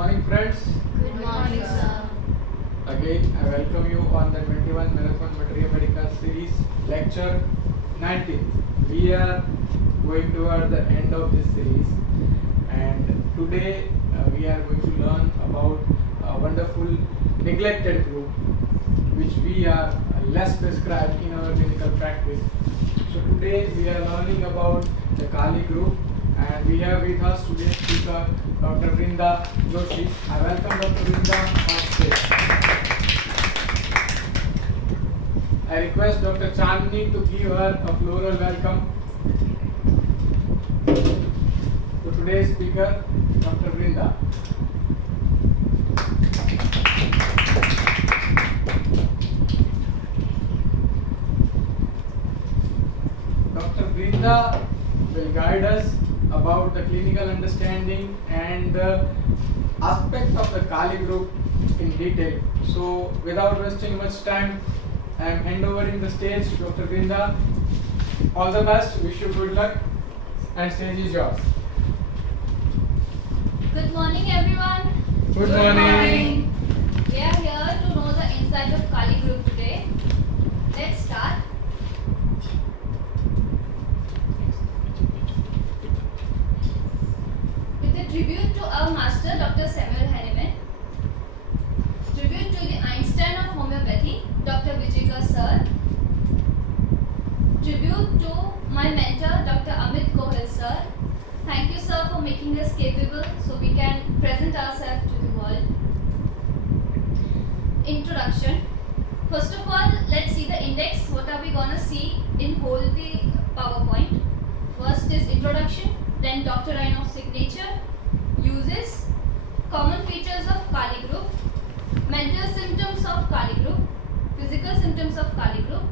morning, friends. Good morning, sir. Again, I welcome you on the 21 Marathon Materia Medica series, lecture 19. We are going toward the end of this series, and today we are going to learn about a wonderful neglected group which we are less prescribed in our clinical practice. So today we are learning about the Kali group, and we have with us today's speaker Dr. Vrinda Joshi. I welcome Dr. Vrinda on stage. I request Dr. Chandni to give her a floral welcome to today's speaker, Dr. Vrinda. Dr. Vrinda will guide us about the clinical understanding and the aspect of the Kali group in detail. So, without wasting much time, I am handovering the stage to Dr. Vrinda. All the best, wish you good luck, and stage is yours. Good morning, everyone. Good morning. We are here to know the inside of Kali group today. Let's start. With a tribute to our master, Dr. Samuel Hahnemann. Tribute to the Einstein of homeopathy, Dr. Vijayka sir. Tribute to my mentor, Dr. Amit Gohil sir. Thank you, sir, for making us capable so we can present ourselves to the world. Introduction. First of all, let's see the index. What are we gonna see in whole the PowerPoint? First is introduction, then doctrine of signature, uses, common features of Kali group, mental symptoms of Kali group, physical symptoms of Kali group,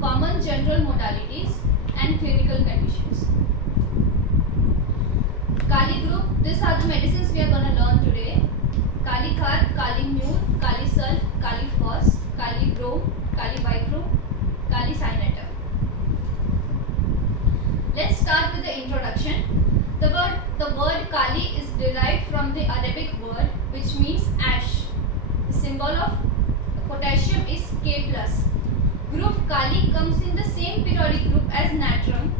common general modalities, and clinical conditions. Kali group, these are the medicines we are going to learn today. Kali Khar, Kali Mule, Kali Salt, Kali Phos, Kali Brome, Kali Bichrome, Kali Cyanator. Let's start with the introduction. The word Kali is derived from the Arabic word which means ash. The symbol of potassium is K+. Group Kali comes in the same periodic group as natrum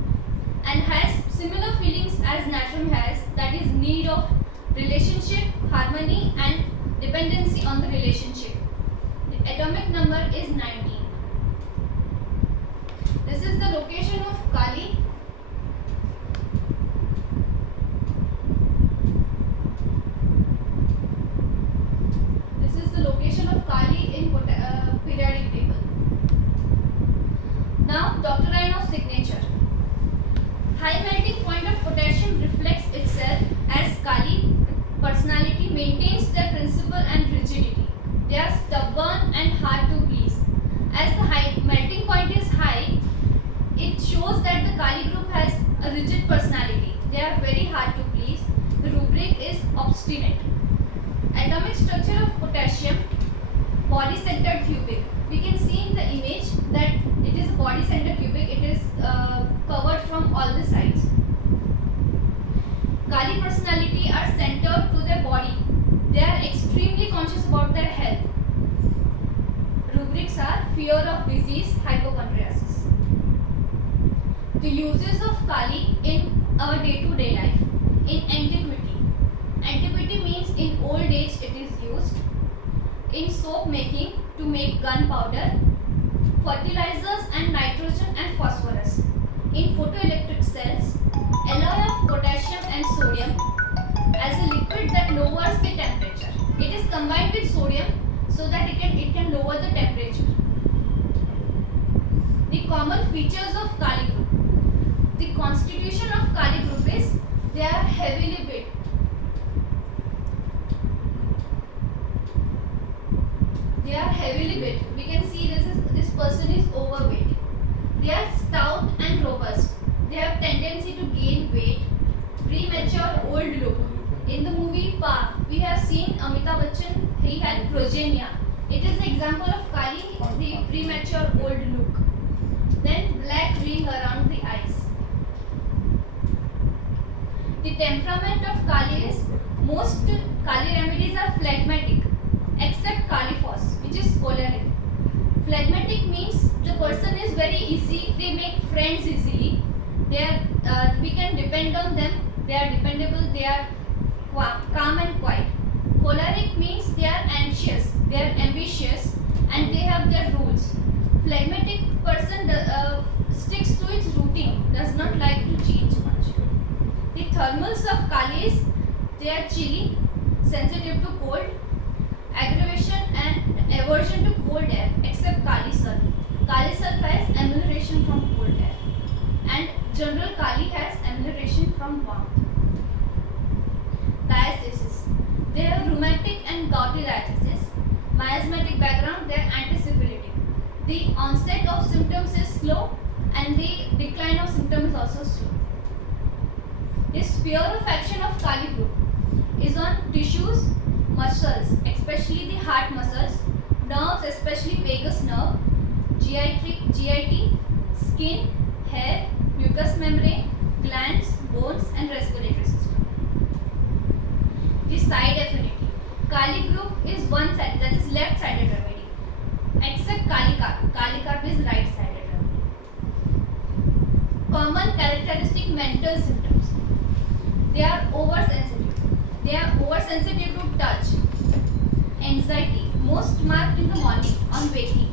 and has similar feelings as natrum has, that is need of relationship, harmony and dependency on the relationship. The atomic number is 19. This is the location of Kali. This is the location of Kali in periodic table. Now, doctrine of signature. High melting point of potassium reflects itself as Kali. Personality maintains their principle and rigidity. They are stubborn and hard to please. As the high melting point is high, it shows that the Kali group has a rigid personality. They are very hard to please. The rubric is obstinate. Atomic structure of potassium, body-centered cubic. We can see in the image that it is body-centered cubic. It is covered from all the sides. Kali personality are centered to their body. They are extremely conscious about their health. Rubrics are fear of disease, hypochondriasis. The uses of Kali in our day-to-day life. In antiquity. Antiquity means in old age it is used. In soap making to make gunpowder, fertilizers and nitrogen and phosphorus. In photoelectric cells, alloy of potassium and sodium as a liquid that lowers the temperature. It is combined with sodium so that it can lower the temperature. The common features of Kali group. The constitution of Kali group is they are heavily built. They are heavily built. We can see this person is overweight. They are stout and robust. They have tendency to gain weight. Premature old look. In the movie Pa, we have seen Amitabh Bachchan. He had progenia. It is an example of Kali, the premature old look. Then black ring around the eyes. The temperament of Kali is most Kali remedy Dravidians are phlegmatic, except Kalifos, which is choleric. Phlegmatic means the person is very easy, they make friends easily. They are, we can depend on them, they are dependable, they are calm and quiet. Choleric means they are anxious, they are ambitious, and they have their rules. Phlegmatic person sticks to its routine, does not like to change much. The thermals of Kalis, they are chilly, sensitive to cold, aggravation and aversion to cold air, except Kali Surf. Kali Surf has amelioration from cold air, and general Kali has amelioration from warmth. Diastasis. They have rheumatic and gouty diastasis. Miasmatic background, they are antisyphilitic. The onset of symptoms is slow, and the decline of symptoms is also slow. The sphere of action of Kali group is on tissues, muscles, especially the heart muscles, nerves, especially vagus nerve, GIT, skin, hair, mucous membrane, glands, bones, and respiratory system. The side affinity. Kali group is one-sided, that is left-sided remedy, except Kalikarp. Kalikarp is right-sided remedy. Common characteristic mental symptoms. They are oversensitive. They are oversensitive to touch. Anxiety, most marked in the morning on waking.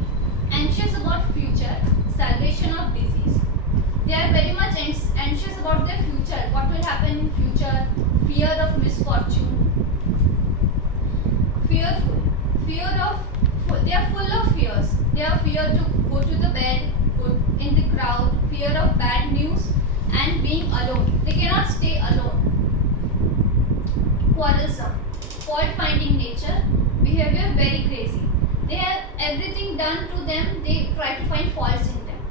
Anxious about future, salvation of disease. They are very much anxious about their future. What will happen in future? Fear of misfortune. Fearful. They are full of fears. They are fear to go to the bed, go in the crowd, fear of bad news, and being alone. They cannot stay alone. Quarrelsome, fault-finding nature, behavior very crazy. They have everything done to them, they try to find faults in them.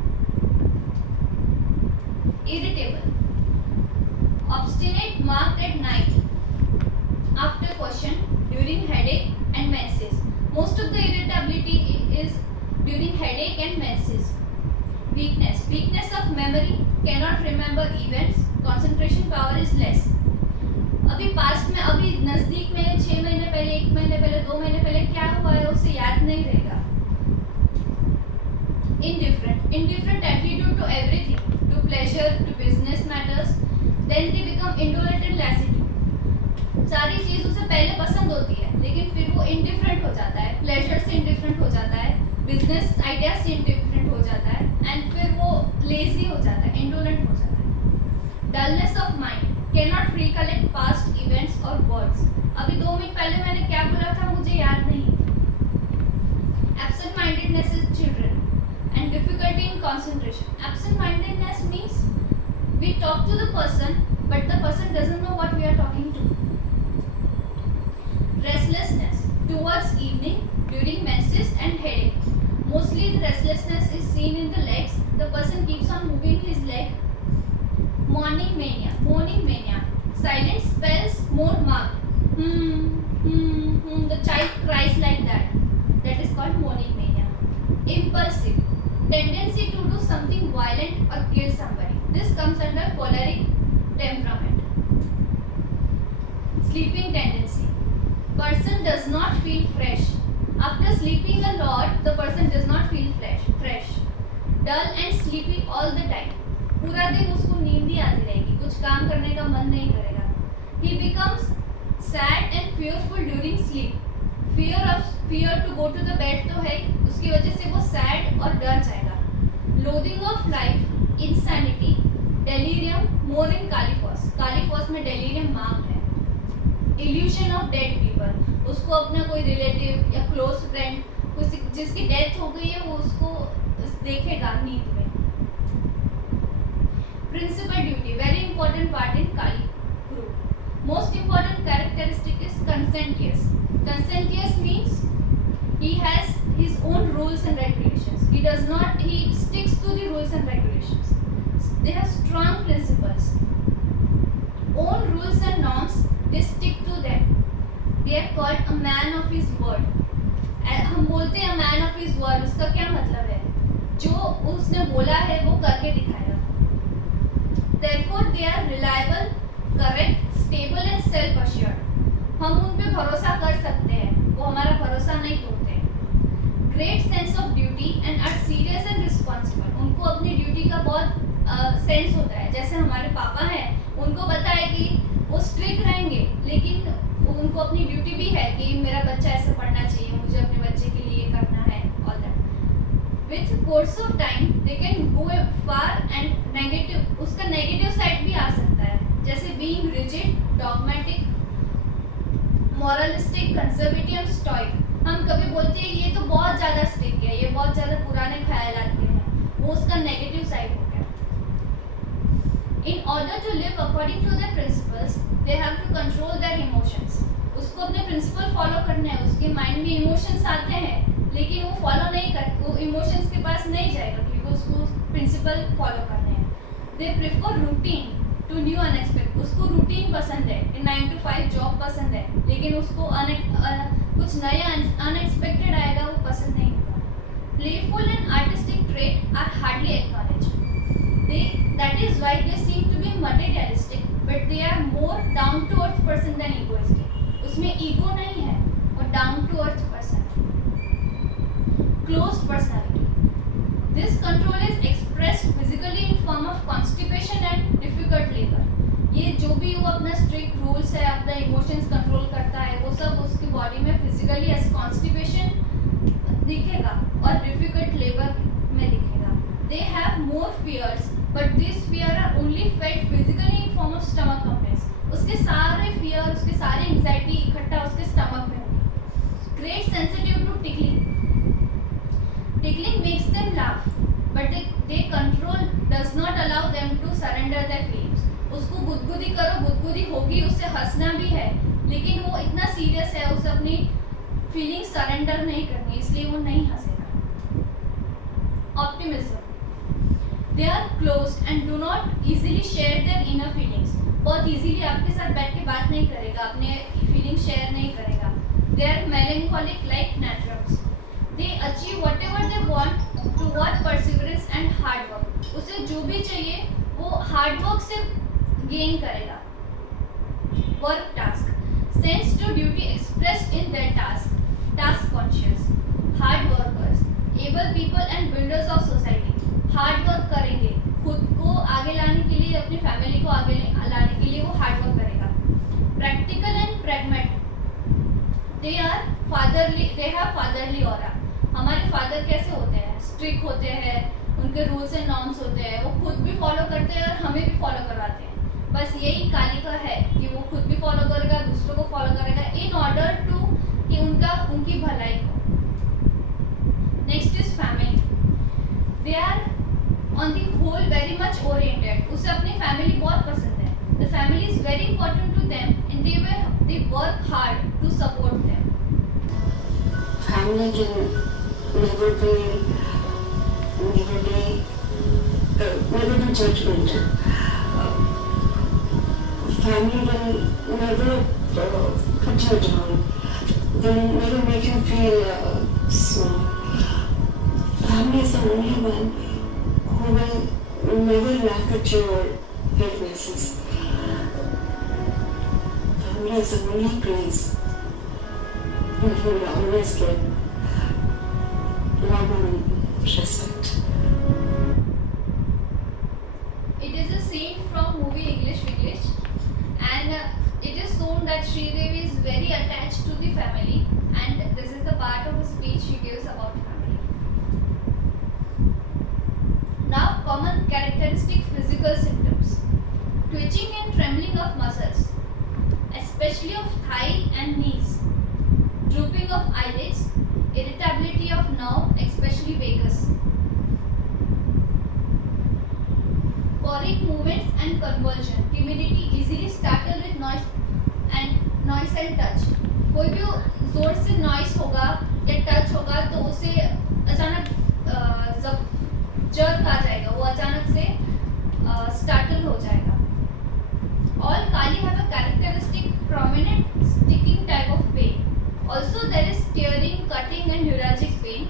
Irritable, obstinate, marked at night, after question, during headache and menses. Most of the irritability is during headache and menses. Weakness of memory, cannot remember events, concentration power is less. अभी past में, अभी नजदीक में 6 महीने पहले, 1 महीने पहले, 2 महीने पहले क्या हुआ है उसे याद नहीं रहेगा. Indifferent attitude to everything, to pleasure, to business matters. Then they become indolent and lassitude. सारी चीज उसे पहले पसंद होती है, लेकिन फिर वो indifferent हो जाता है, pleasure से indifferent हो जाता है, business ideas से indifferent हो जाता है, and फिर वो lazy हो जाता है, indolent हो जाता है. Dullness of mind, cannot recollect past events or words. अभी 2 मिनट पहले मैंने क्या बोला था मुझे याद नहीं. Absent-mindedness is children and difficulty in concentration. Absent-mindedness means we talk to the person, but the person doesn't know what we are talking to. Restlessness towards evening, during menses and headache. Mostly the restlessness is seen in the legs. The person keeps on moving his leg. Morning mania. Silent spells more marked. The child cries like that. That is called morning mania. Impulsive, tendency to do something violent or kill somebody. This comes under choleric temperament. Sleeping tendency. Person does not feel fresh. After sleeping a lot, the person does not feel fresh. Dull and sleepy all the time. पूरा दिन उसको नींद ही आती रहेगी, कुछ काम करने का मन नहीं करेगा. He becomes sad and fearful during sleep. Fear to go to the bed तो है, उसकी वजह से वो sad और डर जाएगा. Loathing of life, insanity, delirium, more in Kalifos. Kalifos में delirium marked है. Illusion of dead people. उसको अपना कोई relative या close friend जिसकी death हो गई है वो उसको देखेगा नींद में. Principal duty, very important part in Kali group. Most important characteristic is conscientious. Conscientious means he has his own rules and regulations. He sticks to the rules and regulations. They have strong principles. Own rules and norms, they stick to them. They are called a man of his word. हम बोलते हैं man of his word, उसका क्या मतलब है? जो उसने बोला है वो करके दिखाएगा. Therefore, they are reliable, correct, stable and self-assured. हम उन पे भरोसा कर सकते हैं, वो हमारा भरोसा नहीं तोड़ते। Great sense of duty and are serious and responsible, उनको अपनी ड्यूटी का बहुत सेंस होता है। जैसे हमारे पापा हैं, उनको पता है कि वो स्ट्रिक्ट रहेंगे, लेकिन उनको अपनी ड्यूटी भी है कि मेरा बच्चा ऐसे पढ़ना चाहिए, मुझे अपने बच्चे के लिए करना है। All that with course of time they can go far and negative, उसका नेगेटिव साइड भी आ सकता है, जैसे being rigid, dogmatic, moralistic, conservative and stoic. हम कभी बोलते हैं ये तो बहुत ज़्यादा स्ट्रिक्ट है, ये बहुत ज़्यादा पुराने ख्यालात के हैं, वो उसका नेगेटिव साइड हो गया। In order to live according to their principles, they have to control their emotions. उसको अपने प्रिंसिपल फॉलो करने हैं, उसके माइंड में इमोशंस आते हैं, लेकिन वो फॉलो नहीं कर, वो इमोशंस के पास नहीं जाएगा क्योंकि उसको प्रिंसिपल फॉलो करने हैं। They prefer routine to new unexpected, उसको रूटीन पसंद है, 9 to 5 जॉब पसंद है, लेकिन उसको कुछ नया अनएक्सपेक्टेड आएगा वो पसंद नहीं होगा। Playful and artistic trait are hardly acknowledged. That is why they seem to be materialistic, but they are more down to earth person than egoistic. उसमें ईगो नहीं है और down to earth person. Closed personality. This control is expressed physically in form of constipation and difficult labor. ये जो भी वो अपना strict rules है, अपना इमोशंस कंट्रोल करता है, वो सब उसकी बॉडी में फिजिकली एज कॉन्स्टिपेशन दिखेगा और डिफिकल्ट लेबर में दिखेगा। They have more fears but this fear are only felt physically in form of stomach complaints. उसके सारे फियर, उसके सारे एंजाइटी इकट्ठा उसके स्टमक में होगी। Great sensitive to tickling, tickling makes them laugh but they control does not allow them to surrender their feelings. उसको गुदगुदी करो, गुदगुदी होगी, उससे हंसना भी है, लेकिन वो इतना सीरियस है, उसे अपनी फीलिंग सरेंडर नहीं करनी, इसलिए वो नहीं हंसेगा। Optimism, they are closed and do not easily share their inner feelings. बहुत इजीली आपके साथ बैठ के बात नहीं करेगा, अपने फीलिंग शेयर नहीं करेगा। They are melancholic like Natrums, they achieve whatever they want to work perseverance and hard work. उसे जो भी चाहिए वो हार्ड वर्क से गेन करेगा। Work task, sense to duty expressed in their task, task conscious, hard workers, able people and builders of society. Hard work करेंगे, खुद को आगे लाने के लिए, अपनी फैमिली को आगे लाने के लिए वो हार्ड वर्क करेगा। Practical and pragmatic, they are fatherly, they have fatherly aura. हमारे फादर कैसे होते हैं? स्ट्रिक्ट होते हैं, उनके रूल्स एंड नॉर्म्स होते हैं, वो खुद भी फॉलो करते हैं और हमें भी फॉलो करवाते हैं। बस यही काली का है कि वो खुद भी फॉलो करेगा, दूसरों को फॉलो करेगा इन ऑर्डर टू कि उनकी भलाई हो। Next is family, they are on the whole very much oriented. उसे अपनी फैमिली बहुत पसंद है। The family is very important to them and they work hard to support them. Family can never be judgmental. Family will never put you down. They'll never make you feel small. Family is the only one who will never laugh at your weaknesses. Family is the only place where you will always get love and respect. It is a scene from movie English English, and it is shown that Sridevi is very attached to the family, and this is the part of a speech she gives about family. Now, common characteristic physical symptoms: twitching and trembling of muscles, especially of thigh and knees, drooping of eyelids, irritability of nerve, especially vagus, choric movements and convulsion, timidity, easily startled with noise and touch. कोई भी जोर से noise होगा या touch होगा तो उसे अचानक जर्क आ जाएगा, वो अचानक से स्टार्टल हो जाएगा। All Kali have a characteristic prominent sticking type of pain. Also there is tearing, cutting and neuralgic pain.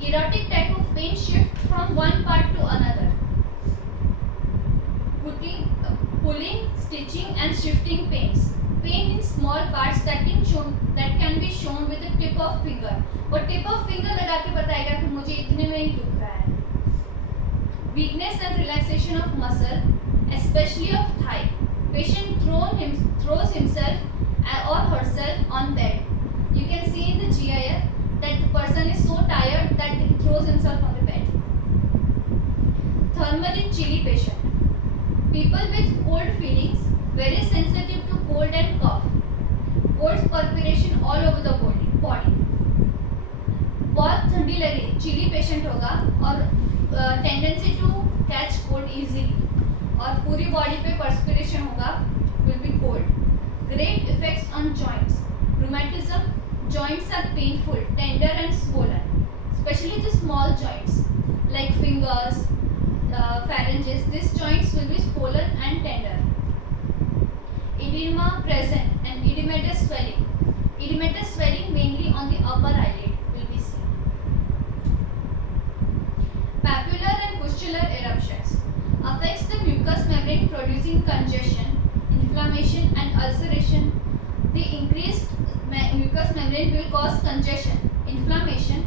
Erotic type of pain shift from one part to another. Pulling, stitching and shifting pains. Pain in small parts that can be shown with the tip of finger. वो tip of finger लगा के बताएगा कि मुझे इतने में ही दुख रहा है. Weakness and relaxation of muscle, especially of thigh. Patient throws himself or herself on bed. You can see in the GIF that the person is so tired that he throws himself on the bed. Thermal in chilly patient. People with cold feelings, very sensitive to cold and cough. Cold perspiration all over the body. बहुत ठंडी लगे, chilly patient होगा और tendency to catch cold easily और पूरी body पे perspiration होगा, will be cold. Great effects on joints. Rheumatism, joints are painful, tender and swollen, especially the small joints like fingers, phalanges. These joints will be swollen and tender. Edema present and edematous swelling. Edematous swelling mainly on the upper eyelid will be seen. Papular and pustular eruptions affects the mucous membrane producing congestion, inflammation and ulceration. The increased mucous membrane will cause congestion, inflammation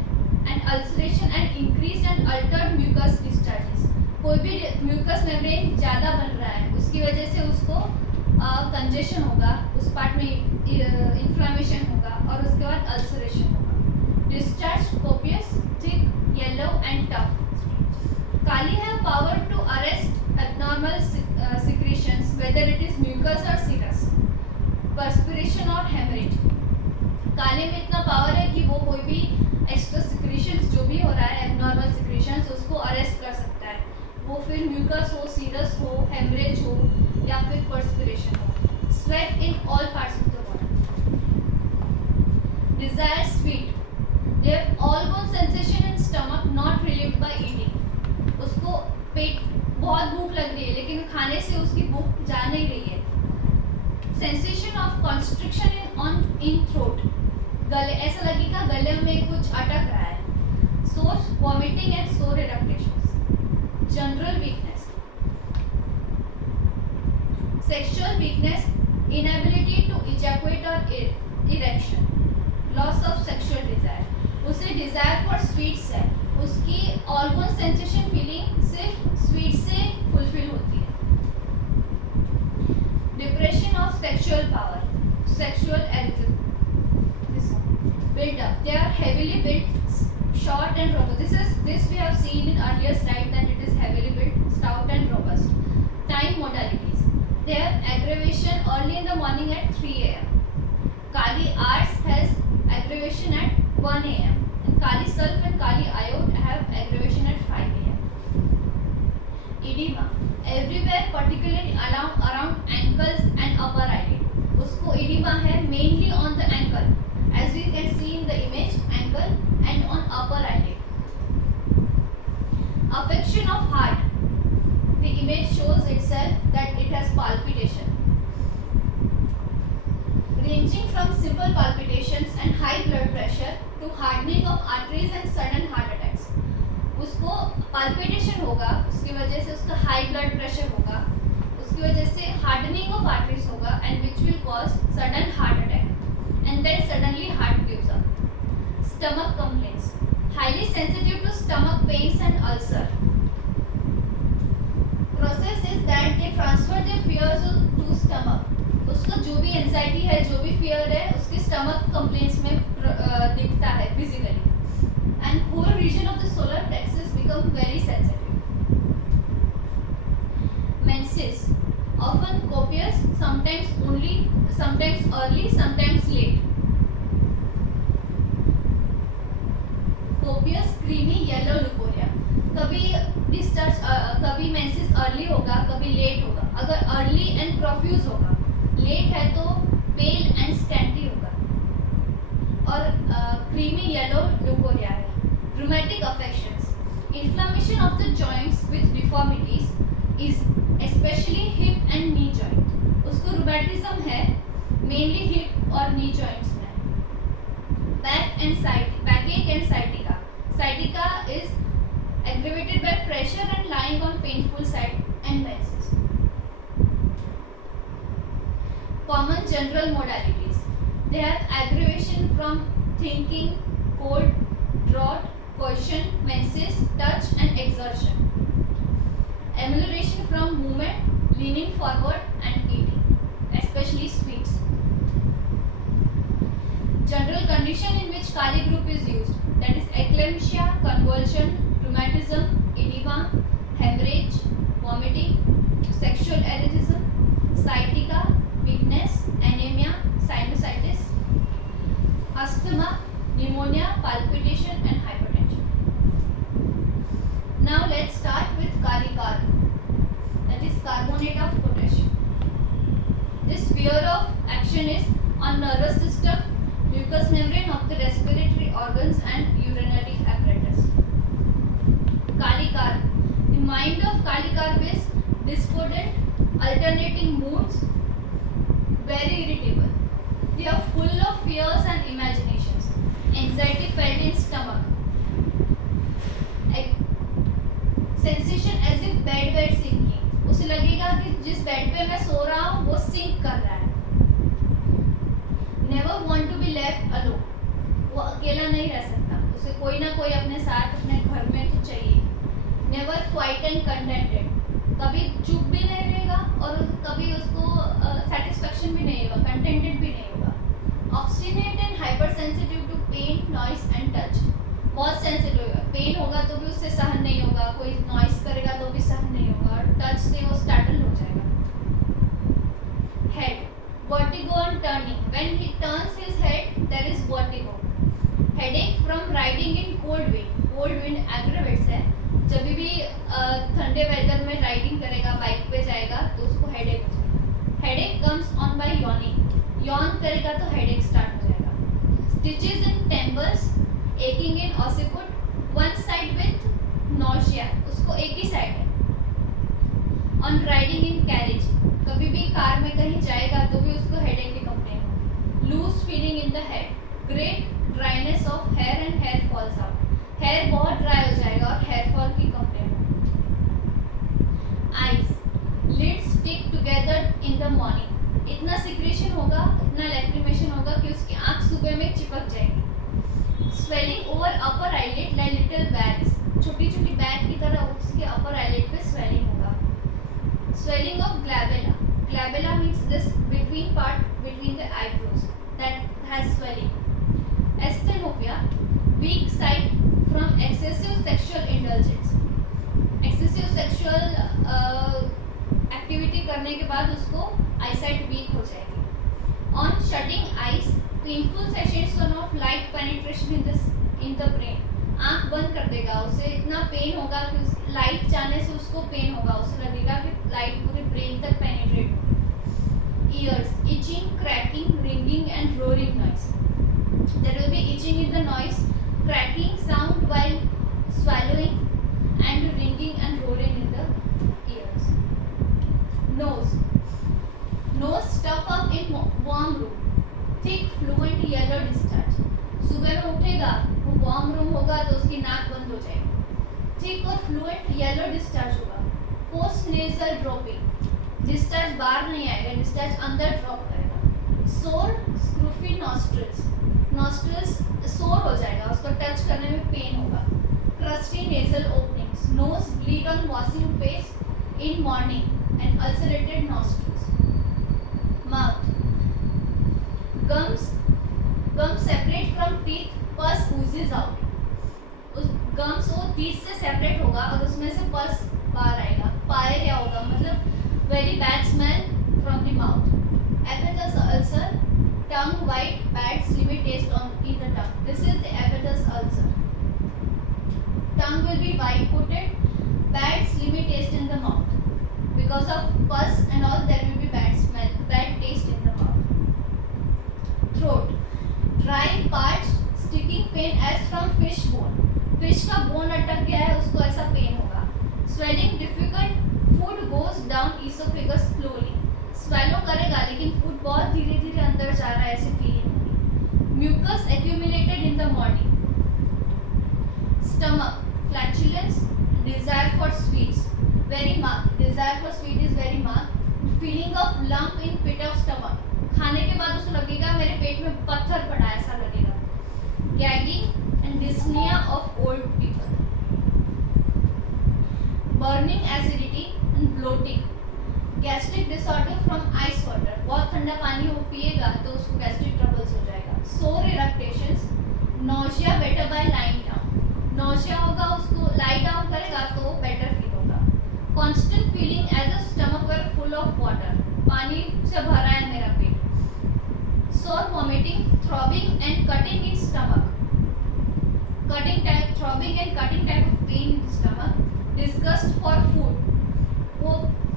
and ulceration and increased and altered mucus discharges. कोई भी mucous membrane ज़्यादा बन रहा है उसकी वजह से उसको कंजेशन होगा, उस पार्ट में इन्फ्लामेशन होगा और उसके बाद अल्सरेशन होगा. Discharge copious, thick, yellow and tough. Kali have power to arrest abnormal secretions whether it is mucus or serous, perspiration or hemorrhage. काले में इतना पावर है कि वो कोई भी एक्स्ट्रा secretions जो भी हो रहा है एब्नॉर्मल secretions उसको अरेस्ट कर सकता है, वो फिर म्यूकस हो, सीरस हो, हेमरेज हो या फिर पर्सपिरेशन हो. Sweat in all parts of the body. Desire sweet. They have all bone sensation in stomach not relieved by eating. उसको पेट बहुत भूख लग रही है लेकिन खाने से उसकी भूख जा नहीं रही है. Sensation of constriction in throat. गले ऐसा लगेगा गले में कुछ अटक रहा है. सोर्स वॉमिटिंग एंड सोर irritations. General weakness. Sexual weakness, inability to ejaculate or erection, loss of sexual desire. उसे desire for sweets है, उसकी organ sensation feeling सिर्फ sweets से fulfill होती है. Depression of sexual power, sexual erectile. Build up. They are heavily built, short and robust. This we have seen in earlier slide that it is heavily built, stout and robust. Time modalities. They have aggravation early in the morning at 3 a.m. Kali Ars has aggravation at 1 a.m. and Kali Sulf and Kali Iode have aggravation at 5 a.m. Edema. Everywhere, particularly around ankles and upper eyelid. उसको edema है mainly on the ankle. As we can see in the image, ankle and on upper eyelid. Affection of heart. The image shows itself that it has palpitation. Ranging from simple palpitations and high blood pressure to hardening of arteries and sudden heart attacks. उसको palpitation होगा, उसकी वजह से उसका high blood pressure होगा, उसकी वजह से hardening of arteries होगा and which will cause sudden heart attack. And then suddenly heart gives up. Stomach complaints. Highly sensitive to stomach pains and ulcer. Process is that they transfer their fears to stomach. उसको जो भी anxiety है, जो भी fear है, उसके stomach complaints में दिखता है physically. And whole region of the solar plexus become very sensitive. Menses. Often copious, sometimes early, sometimes late. Copious, creamy, yellow leukorrhea. कभी menses early होगा, कभी late होगा. अगर early and profuse होगा, late है तो pale and scanty होगा. और creamy yellow leukorrhea है. Rheumatic affections. Inflammation of the joints with deformities is especially hip and knee joint. उसको rheumatism है mainly hip और knee joints में. Backache and sciatica. Sciatica is aggravated by pressure and lying on painful side and menses. Common general modalities. They have aggravation from thinking, cold, drought, coercion, menses, touch and exertion. Amelioration from movement, leaning forward and eating, especially sweets. General condition in which Kali group is used, that is eclampsia, convulsion, rheumatism, edema, hemorrhage, vomiting, sexual erethism, sciatica, weakness, anemia, sinusitis, asthma, pneumonia, palpitation and hypertension. Now let's start with Kali carb, that is carbonate of potassium. This sphere of action is on nervous system, mucous membrane of the respiratory organs and urinary apparatus. Kali carb. The mind of Kali carb is discordant, alternating moods, very irritable. They are full of fears and imaginations. Anxiety felt in stomach. Sensation as if bed sinking. उसे लगेगा कि जिस bed पे मैं सो रहा हूँ वो sink कर रहा है. Never want to be left alone. वो अकेला नहीं रह सकता. उसे कोई ना कोई अपने साथ अपने घर में तो चाहिए. Never quiet and contented. कभी चुप भी नहीं रहेगा और कभी उसको satisfaction भी नहीं होगा, contented भी नहीं होगा. Obstinate and hypersensitive to pain, noise and touch. बहुत सेंसिटिव होगा. पेन होगा तो भी उससे सहन नहीं होगा, कोई नॉइस करेगा तो भी सहन नहीं होगा और टच से वो स्टार्टल हो जाएगा. Head, vertigo and turning. When he turns his head, there is vertigo. Headache from riding in cold wind. Cold wind aggravates है. जब भी ठंडे वेदर में राइडिंग करेगा, बाइक पे जाएगा तो उसको हेडेक हो जाएगा. Headache comes on by yawning. Yawn करेगा तो हेडेक स्टार्ट हो जाएगा. Stitches in temples, aching in occiput, one side with nausea. उसको एक ही साइड है. On riding in carriage, कभी भी कार में कहीं जाएगा तो भी उसको हेडेक की कंप्लेन होगी. Loose feeling in the head, great dryness of hair and hair falls out. Hair बहुत ड्राई हो जाएगा और हेयर फॉल की कंप्लेन होगी. Eyes, lids stick together in the morning. इतना सिक्रेशन होगा, इतना लैक्रिमेशन होगा कि उसकी आंख सुबह में चिपक जाएगी. Swelling over upper eyelid like little bags. छोटी छोटी बैग की तरह उसके अपर आईलिड पे स्वेलिंग होगा. Swelling of glabella. Glabella means this between part between the eyebrows that has swelling. Asthenopia, weak sight from excessive sexual indulgence. Excessive sexual activity करने के बाद उसको eyesight weak हो जाएगी. On shutting eyes, painful sensation of light penetration in the brain. आँख बंद कर देगा, उसे इतना पेन होगा कि लाइट जाने से उसको पेन होगा, उसे लगेगा कि लाइट पूरे ब्रेन तक पेनिट्रेट होगी. Ears, itching, cracking, ringing and roaring noise. There will be itching in the noise, cracking sound while swallowing and ringing and roaring in the ears. Nose, nose stuck up in warm room, thick fluent yellow discharge. सुबह में उठेगा, वो warm room होगा तो उसकी नाक बंद हो जाएगी. थिक और फ्लुएंट येलो डिस्चार्ज होगा. पोस्ट नेजल ड्रॉपिंग, डिस्चार्ज बाहर नहीं आएगा, डिस्चार्ज अंदर ड्रॉप करेगा. सोर स्क्रूफी नॉस्ट्रिल्स, नॉस्ट्रिल्स सोर हो जाएगा, उसको टच करने में पेन होगा. Crusty nasal openings, nose bleed on washing face in morning and ulcerated nostrils. Mouth, gums separate from teeth, पस oozes out. उस गम्स वो टीथ से सेपरेट होगा और उसमें से पस बाहर आएगा. पाए क्या होगा, मतलब very bad smell from the mouth. Epitus ulcer, tongue white, bad slimy taste in the tongue. This is the epitus ulcer. Tongue will be white coated, bad slimy taste in the mouth. Because of pus and all, there will be bad smell, bad taste in the mouth. Throat, dry, parched, sticking pain as from fish bone. Fish का bone अटक गया है, उसको ऐसा pen होगा. Swelling difficult, food goes down esophagus slowly. Swallow करेगा लेकिन food बहुत धीरे धीरे अंदर जा रहा है, ऐसी फीलिंग होगी. Mucus accumulated in the morning. Stomach, flatulence, desire for sweets, very marked. Desire for sweet is very marked. Feeling of lump in pit of stomach, खाने के बाद उसको लगेगा मेरे पेट में पत्थर पड़ा है, ऐसा लगेगा. Gagging and dyspnea of old people. Burning acidity and bloating. Gastric disorder from ice water. बहुत ठंडा पानी वो पिएगा तो उसको गैस्ट्रिक ट्रबल्स हो जाएगा. Sore irritations. Nausea better by lying down. Nausea होगा, उसको lie down करेगा तो वो better feel होगा. Constant feeling as a stomach were full of water. पानी से भरा है मेरा पेट. Sore vomiting, throbbing and cutting in stomach. Throbbing and cutting type of pain in the stomach. Disgust for food. वो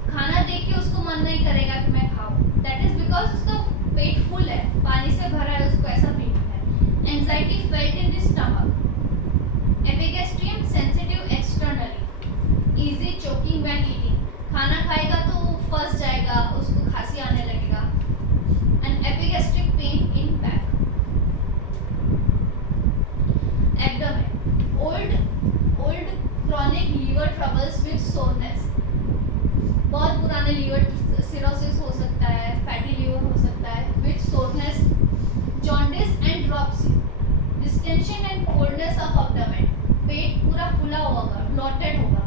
खाना देख के उसको मन नहीं करेगा कि मैं खाऊं. That is because उसका पेट फुल है, पानी से भरा है, उसको ऐसा फीलिंग है. Anxiety felt in the stomach. Epigastrium sensitive externally. Easy choking when eating. खाना खाएगा तो फंस जाएगा, उसको खांसी आने लगेगा. And epigastric pain in back. Abdomen. Old chronic liver troubles with soreness. बहुत पुराने लीवर सिरोसिस हो सकता है, फैटी लीवर हो सकता है, with soreness, jaundice and dropsy. Distension and coldness of abdomen. पेट पूरा फूला होगा, bloated होगा.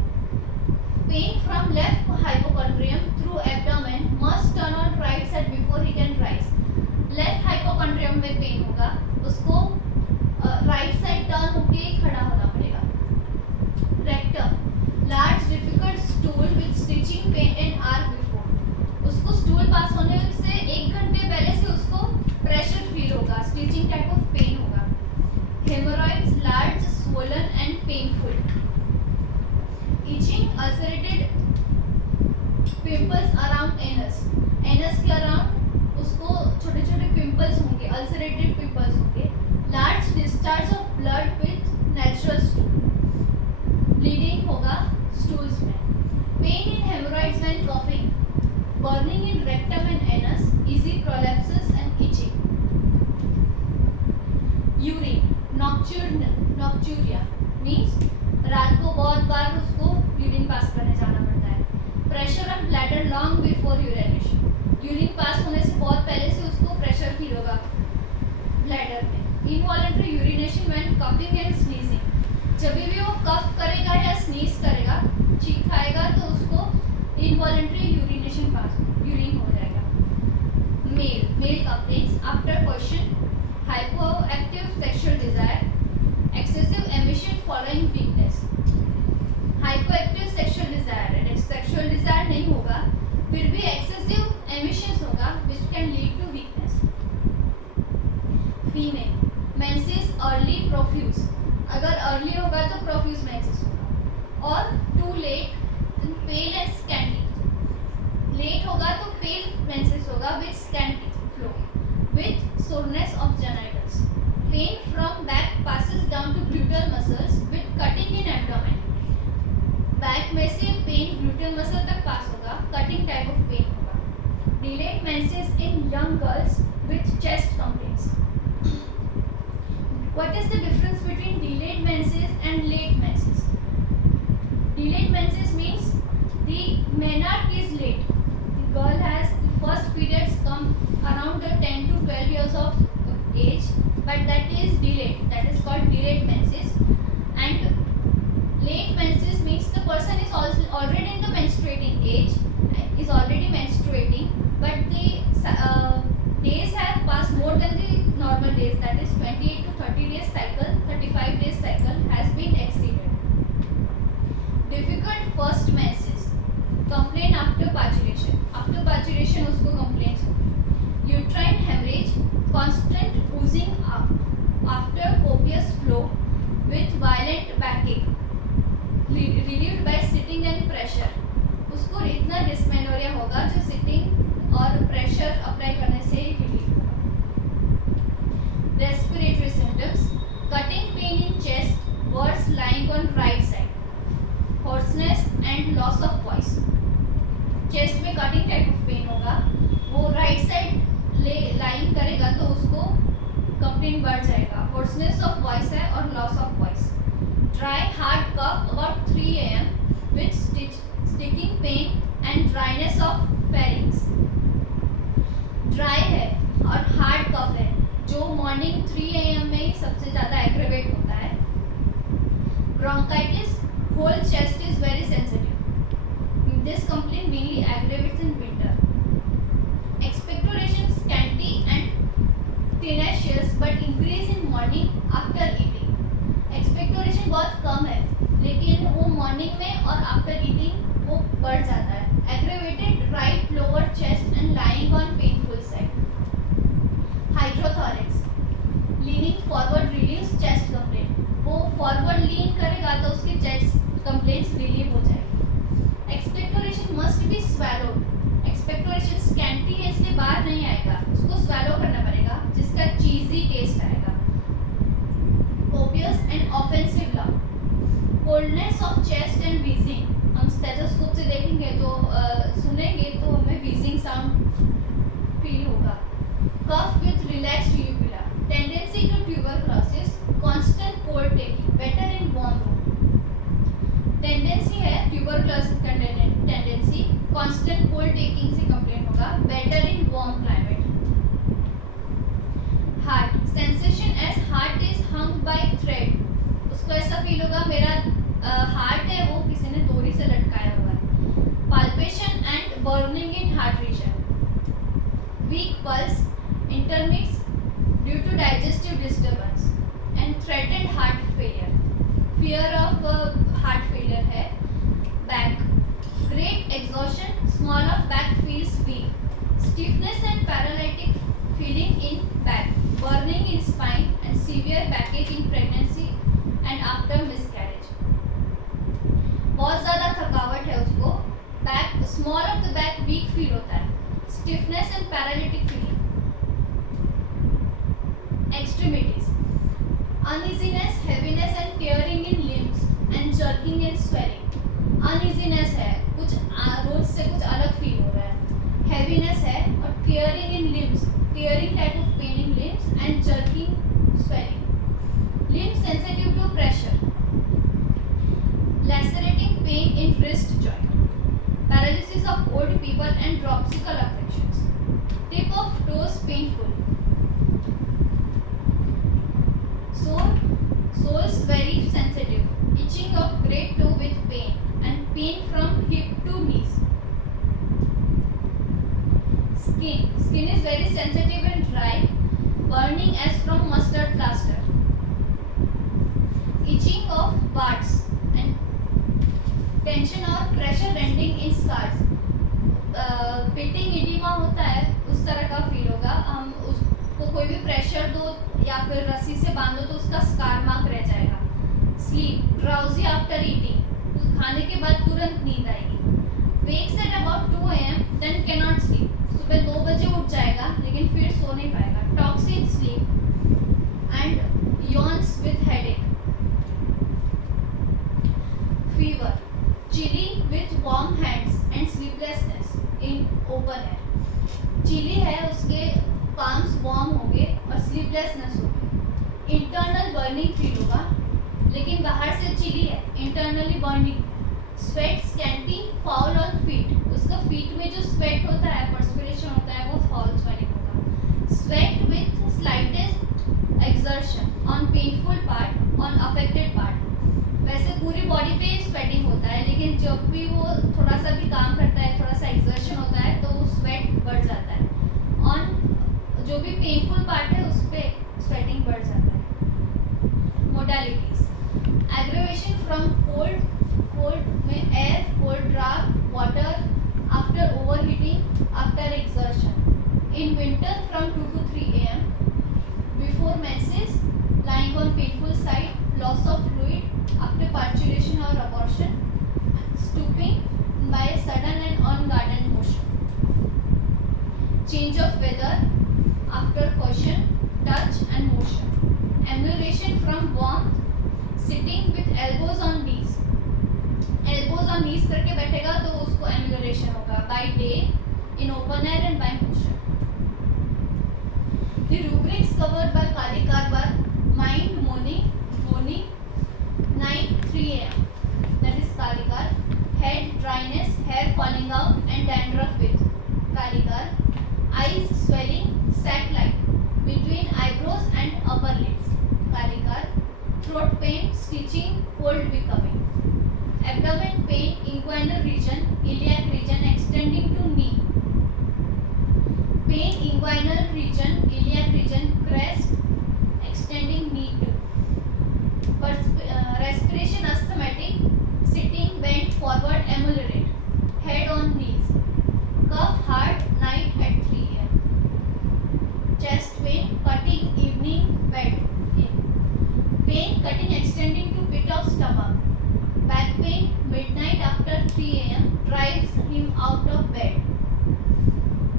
Pain from left hypochondrium through abdomen must turn on right side before he can rise. Left hypochondrium में पेन होगा, उसको राइट साइड टर्न होके खड़ा होना पड़ेगा. Rectum. Large difficult stool with stitching pain an hour before. उसको stool pass होने से 1 घंटे पहले से उसको प्रेशर फील होगा, स्टिचिंग टाइप ऑफ पेन होगा. Hemorrhoids large, swollen and painful. Itching, ulcerated pimples around anus. Anus के around उसको छोटे-छोटे pimples होंगे, ulcerated pimples होंगे. Large discharge of blood with natural stool. Bleeding होगा stools में. Pain in hemorrhoids when coughing. Burning in rectum and anus. Easy prolapses and itching. Urine. Nocturia means रात को बहुत बार उसको यूरिन पास करने जाना पड़ता है. Pressure on bladder long before urination. Urine pass होने से बहुत पहले से उसको प्रेशर फील होगा ब्लैडर में. Involuntary urination when coughing and sneezing. जब भी वो कफ करेगा या स्नीज करेगा, चीख खाएगा तो उसको इनवॉलंटरी यूरिन हो जाएगा. Male complaints after question. Hypoactive sexual desire. Excessive emission following weakness. Hypoactive sexual desire है, सेक्सुअल डिजायर नहीं होगा, फिर भी एक्सेसिव एमिशंस होगा which can lead to weakness. Female. Menses early profuse. अगर अर्ली होगा तो प्रोफ्यूज मेंसेस होगा. और too late, pale and scanty. Late होगा तो पेल मेंसेस होगा with scanty flow, with soreness of genitals. Pain from back passes down to gluteal muscles with cutting in abdomen. Back में से pen gluteal muscle तक पास होगा, cutting type of pain होगा. Delayed menses in young girls with chest complaints. What is the difference between delayed menses and late menses? Delayed menses means the menarche is late. The girl has the first periods come around the 10 to 12 years of age, but that is delayed. That is called delayed menses. And late menses means the person is also already in the menstruating age, is already menstruating, but the days have passed more than the normal days. That is 28 to 30 days cycle, 35 days cycle has been exceeded. Difficult first menses. Complain after parturition. After parturition उसको complaints होगी. Uterine hemorrhage, constant oozing up after copious flow with violent backache, relieved by sitting and pressure. उसको इतना dysmenorrhea होगा जो sitting और pressure apply करने से relieve होगा. Respiratory symptoms. Cutting pain in chest, worse lying on right side. Hoarseness and loss of voice. Chest में cutting type of pain होगा, वो right side lying करेगा तो उसको complaint बढ़ जाएगा. Hoarseness of voice है और loss of voice. Dry hard cough about 3 AM with sticking pain and dryness of pharynx. Dry है, और हार्ड कफ है जो मॉर्निंग 3 AM में ही सबसे ज़्यादा एग्रेवेट होता है। Bronchitis, whole chest is very sensitive. This complaint mainly aggravates in winter. Expectoration scanty and tenacious but increase in morning after eating. Expectoration बहुत कम है लेकिन वो मॉर्निंग में और आफ्टर ईटिंग वो बढ़ जाता है। Aggravated right lower chest and lying on painful side. Hydrothorax, leaning forward reduce chest complaint. वो फॉरवर्ड लीन करेगा तो उसकी चेस्ट कंप्लेंट्स रिलीव हो जाएगी। Expectoration must be swallowed. Expectoration scanty है इसलिए बाहर नहीं आएगा, उसको स्वैलो करना पड़ेगा जिसका चीजी टेस्ट आएगा। Copious and offensive lung, coldness of chest and wheezing. हम स्टेथोस्कोप से देखेंगे तो सुनेंगे तो हमें व्हीजिंग साउंड फील होगा। Cough with relaxed uvula, tendency to tuberculosis, constant cold taking, better in warm room. Tendency है ट्यूबरक्लोसिस का टेंडेंसी, कांस्टेंट कोल्ड टेकिंग से कंप्लेन होगा, better in warm climate. Heart, sensation as heart is hung by thread. उसको ऐसा feel होगा मेरा heart है वो किसी ने डोरी से लटकाया हुआ है। Palpation and burning in heart region. Weak pulse, intermits due to digestive disturbance and threatened heart failure. Fear of heart failure है। Back, great exhaustion, small of back feels weak, stiffness and paralytic feeling in back, burning in spine and severe backache in pregnancy and after miscarriage. बहुत ज़्यादा थकावट है उसको। Back, small of the back weak feel होता है, stiffness and paralytic feeling। Extremities, uneasiness, heaviness and tearing in limbs and jerking and swelling. Uneasiness है, कुछ रोज से कुछ अलग फील हो रहा है। Heaviness है और tearing in limbs, tearing type of pain in limbs and jerking, swelling. Limbs sensitive to pressure. Lacerating pain in wrist joint. Paralysis of old people and dropsical affections. Tip of toes painful. Soles very sensitive, itching of great toe with pain and pain from hip to knees. Skin is very sensitive and dry, burning as from mustard plaster. Itching of parts and tension or pressure rending in scars. Pitting edema होता है उस तरह का feel होगा। हम उसको कोई भी प्रेशर दो या फिर रस्सी से बांधो तो उसका स्कार मार्क रह जाएगा। स्लीप, ड्राउजी आफ्टर ईटिंग, खाने के बाद तुरंत नींद आएगी। Wakes at about 2 AM, then can not sleep, सुबह 2 बजे उठ जाएगा लेकिन फिर सो नहीं पाएगा। Toxic sleep and yawns with headache. Fever, chilly with warm hands and sleeplessness in open air. Chilly है, उसके पाम्स वार्म होंगे और स्लीपलेसनेस होगी। इंटरनल बर्निंग फील होगा लेकिन बाहर से चिली है, internally burning. Sweat scanty, foul on feet, उसका फीट में जो स्वेट होता है, पर्सपिरेशन होता है, वो फाउल स्वेटिंग होगा। Sweat with slightest exertion on painful part, on affected part. वैसे पूरी बॉडी पे स्वेटिंग होता है लेकिन जब भी वो थोड़ा सा भी काम करता है, थोड़ा सा एक्सर्शन होता है तो वो स्वेट बढ़ जाता है। ऑन जो भी पेनफुल पार्ट है उस पर स्वेटिंग बढ़ जाता है। मोडालिटीज, एग्रेवेशन फ्रॉम कोल्ड में air, cold draft, water after overheating, after exertion. In winter from 2 to 3 AM, before menses, lying on painful side, loss of fluid after parturition or abortion, stooping by sudden and unguarded motion. Change of weather after caution, touch and motion. Emulation from warmth, sitting with elbows on knees. Elbows on knees करके बैठेगा तो उसको emulation होगा by day, in open air and by motion. The rubrics covered by Kalikar were mind moaning, night 3 AM, that is Kalikar. Head dryness, hair falling out and dandruff with Kalikar. Eyes swelling, sac like extending to pit of stomach. Back pain midnight after 3 a.m. drives him out of bed.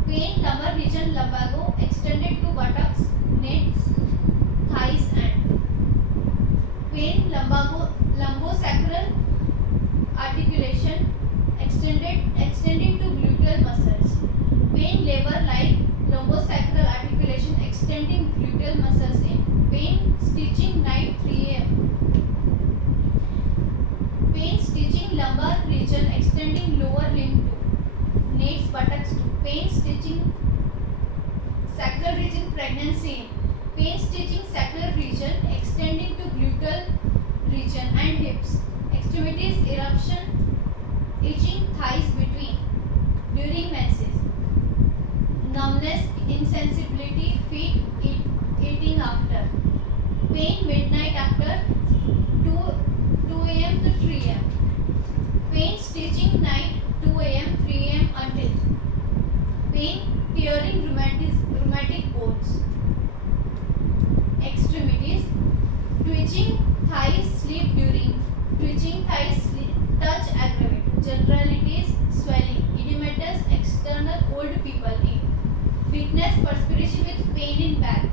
Pain lumbar region lumbago extended to buttocks, knees, thighs and pain lumbosacral articulation extending to gluteal muscles. Pain labor like lumbosacral articulation extending gluteal muscles in. Pain stitching night 3 a.m. Pain stitching lumbar region extending lower limb to knees, buttocks to. Pain stitching sacral region pregnancy in. Pain stitching sacral region extending to gluteal region and hips. Extremities eruption, itching thighs between during menses. Numbness, insensibility, feet eating after. Pain midnight after 2 a.m. to 3 a.m. Pain stitching night 2 a.m. 3 a.m. until. Pain tearing rheumatic bones. Extremities twitching thighs sleep during. Twitching thighs sleep, touch aggravate. Generalities swelling. Edematous external old people in. Weakness perspiration with pain in back.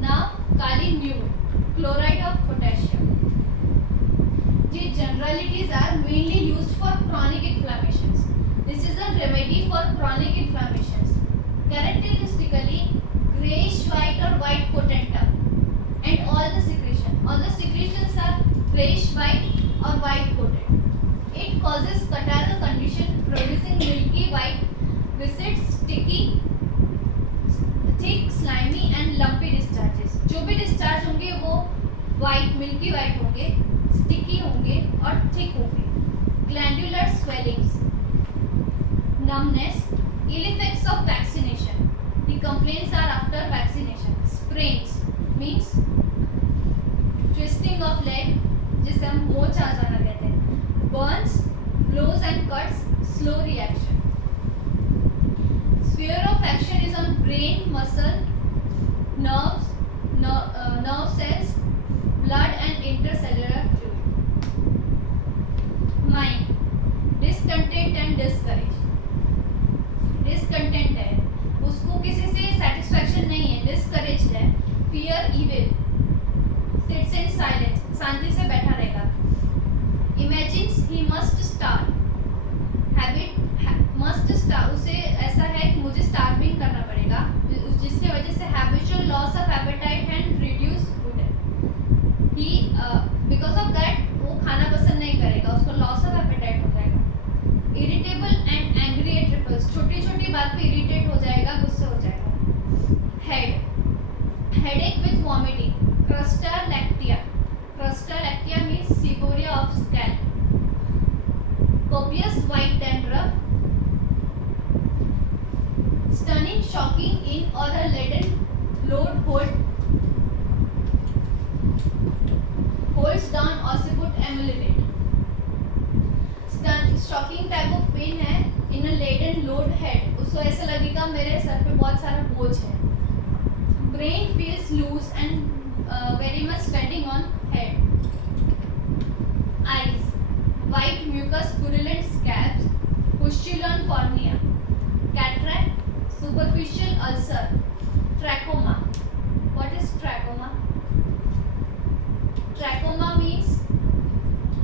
Now kali new chloride of potassium. These generalities are mainly used for chronic inflammations. This is a remedy for chronic inflammations. Characteristically grayish white or white potentum and all the secretions are grayish white or white coated. It causes catarrhal condition producing milky white viscid, sticky, thick, slimy and lumpy discharges. जो भी discharge होंगे वो white, milky white होंगे, sticky होंगे और thick होंगे. Glandular swellings, numbness, ill effects of vaccination. The complaints are after vaccination. Sprains means twisting of leg, जिसे हम मोच आ जाना कहते हैं. Burns, blows and cuts, slow reaction. Sphere of action is on brain, muscle, nerves, nerve cells, blood and intercellular fluid. Mind, discontent and discouraged. Discontent है, उसको किसी से satisfaction नहीं है, discouraged है. Fear evil, sits in silence, शांति से बैठा रहेगा. Imagines he must starve. Must starve, उसे ऐसा है कि मुझे starving करना पड़ेगा, जिसकी वजह से habitual loss of appetite and reduced food. He because of that वो खाना पसंद नहीं करेगा, उसको loss of appetite हो जाएगा. Irritable and angry at ripples, छोटी छोटी बात पे irritate हो जाएगा, गुस्सा हो जाएगा. Headache with vomiting. Crista lactea means seborrhea of scalp. Copious white dandruff. Stunning, shocking in or a leaden load holds down occiput emulate. Shocking type of pain है in a laden load head. उसको ऐसा लगेगा मेरे sir पे बहुत सारा बोझ है. Brain feels loose and very much swelling on head. Eyes, white mucus purulent scabs, pustulant cornea. Cataract, superficial ulcer. Trachoma. What is trachoma? Trachoma means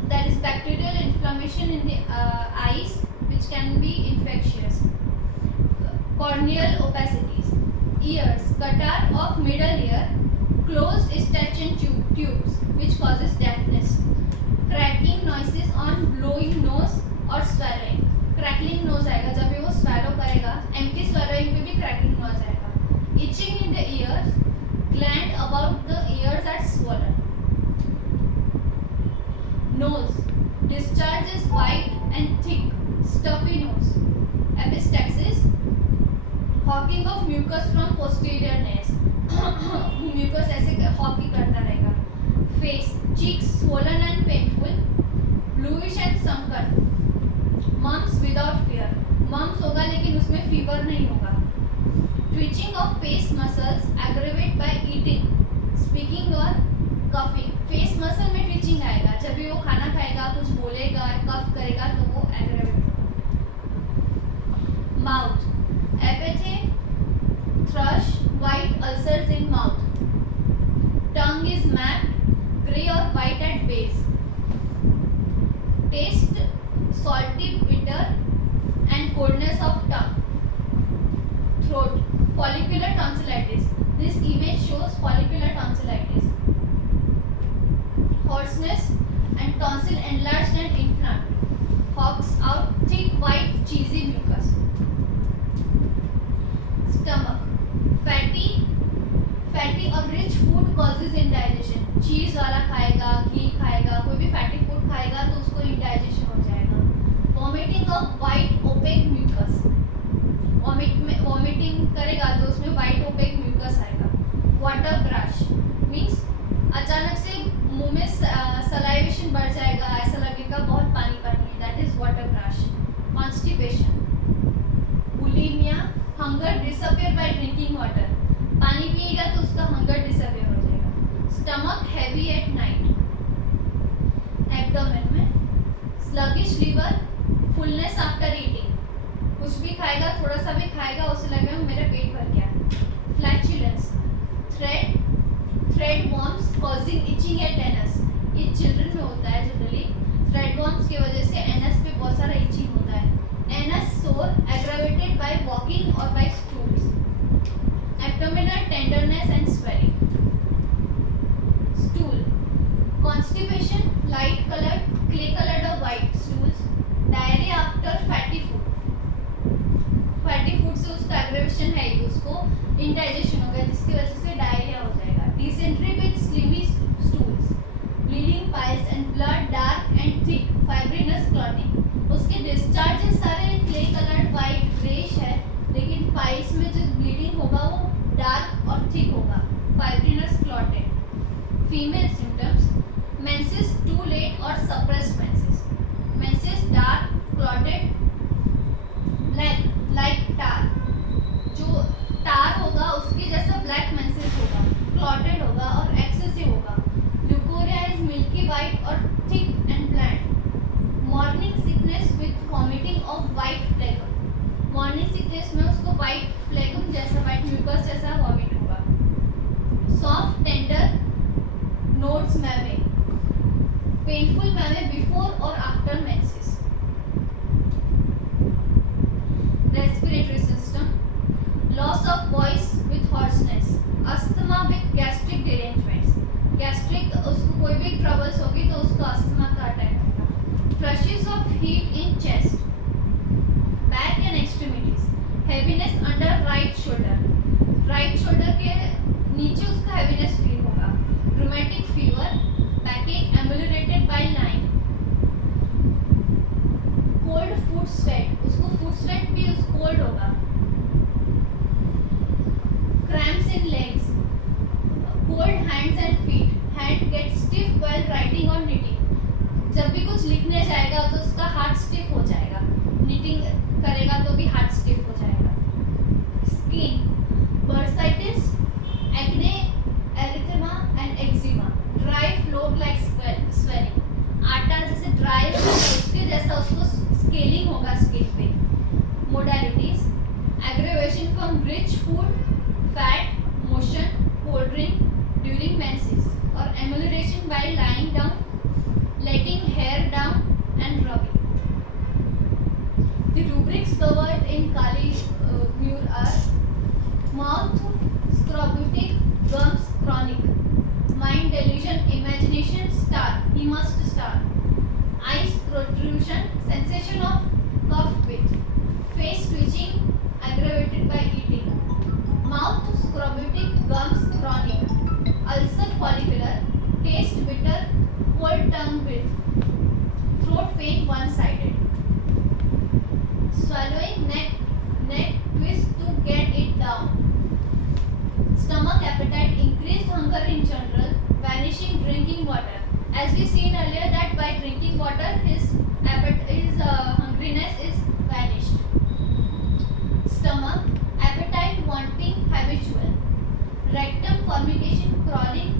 there is bacterial inflammation in the eyes which can be infectious. Corneal opacities. Ears, catarrh of middle ear, closed eustachian tubes which causes deafness. Cracking noises on blowing nose or swallowing. Crackling nose आएगा जब भी वो swallow करेगा. Empty swallowing पे भी cracking nose आएगा. Itching in the ears, gland about the ears are swollen. Nose, discharge is white and thick, stuffy nose. Epistaxis, hawking of mucus from posterior nares. Mucus ऐसे hawking करता रहेगा. Face, cheeks swollen and painful, bluish and sunken. Mumps without fear. Mumps होगा लेकिन उसमें fever नहीं होगा. Twitching of face muscles aggravate by eating. Speaking और coughing, face muscle में ट्विचिंग आएगा जब भी वो खाना खाएगा, कुछ बोलेगा, कफ करेगा तो वो एग्रेवेट होगा। Mouth, aphthae, thrush, white ulcers in mouth. Tongue is mapped, grey और white at base. Taste, salty, bitter and coldness of tongue. Throat, follicular tonsillitis. This image shows follicular tonsillitis. Hoarseness and tonsil enlarged and inflamed. Hawks out thick white cheesy mucus. Stomach, fatty or rich food causes indigestion. चीज वाला खाएगा, घी खाएगा, कोई भी fatty food खाएगा तो उसको indigestion हो जाएगा। Vomiting of white opaque mucus, vomiting करेगा तो उसमें वाइट ओपेक म्यूकस आएगा। वाटर ब्रश मीन्स अचानक से मुंह में सलाइवेशन बढ़ जाएगा, ऐसा लगेगा बहुत पानी पानी है, that is water brash. Constipation, bulimia, hunger disappear by drinking water, पानी पिएगा तो उसका हंगर डिसअपियर हो जाएगा। Stomach heavy at night. Abdomen में sluggish liver, fullness after eating, कुछ भी खाएगा, थोड़ा सा भी खाएगा उसे लगेगा मेरा पेट भर गया। Flatulence, thread worms causing itching at anus, ये चिल्ड्रन में होता है जनरली। थ्रेड वॉर्म्स की वजह से एनस पे बहुत सारा इचिंग होता है। Anus sore aggravated by walking और by stools. Abdominal tenderness and swelling. Stool, constipation, light colored, clay colored or white stools. Diarrhea after fatty food. Fatty food से उसका aggravation है ही, उसको indigestion होगा जिसकी वजह से diarrhea हो जाएगा। Dysentery with slimy stools. Bleeding piles and blood dark and thick, fibrinous clotting. उसके discharges सारे clay colored, white, grayish है, लेकिन piles में जो bleeding होगा वो dark और thick होगा, fibrinous clotted. Female symptoms, menses too late or suppressed menses. Menses dark, clotted, black like tar. जो tar होगा उसके जैसा black menses होगा, clotted होगा और excessive होगा. Leukorrhea is milky white or thick and bland. Morning sickness with vomiting of white phlegm. Morning sickness में उसको white phlegm जैसा white mucus जैसा vomit होगा. Soft tender nodes मैवे, painful मैवे before or after menses. Respiratory system, loss of voice with hoarseness, asthma with gastric derangements. Gastric उसको कोई भी troubles होगी तो उसको asthma का attack आएगा. Flushes of heat in chest, back and extremities. Heaviness under right shoulder. Right shoulder के नीचे उसका heaviness feel होगा. Rheumatic fever, backache ameliorated by lying. Cold foot sweat, उसको foot sweat भी cold होगा. Cramps in legs, cold hands and feet. Hand gets stiff while writing or knitting. जब भी कुछ लिखने जाएगा तो उसका हाथ स्टिफ हो जाएगा. Knitting करेगा तो भी हाथ स्टिफ हो जाएगा. Skin, bursitis, acne, erythema and eczema. Dry float like swelling. आटा जैसे ड्राई होगा उसके जैसा उसको स्केलिंग होगा स्किन पे. Modalities, aggravation from rich food, fat, motion, cold drink during menses or amelioration by lying down, letting hair down and rubbing. The rubrics covered in Kali Muir are mouth scorbutic, gums chronic, mind delusion, imagination star, he must start, eyes protrusion, sensation of cough pit, face twitching aggravated by eating, mouth scorbutic, gums chronic, ulcer follicular, taste bitter, cold tongue with, throat pain one-sided, swallowing, neck twist to get it down, stomach appetite, increased hunger in general, vanishing drinking water. As we seen earlier that by drinking water his hungriness is vanished. Stomach appetite wanting habitual, rectum formication crawling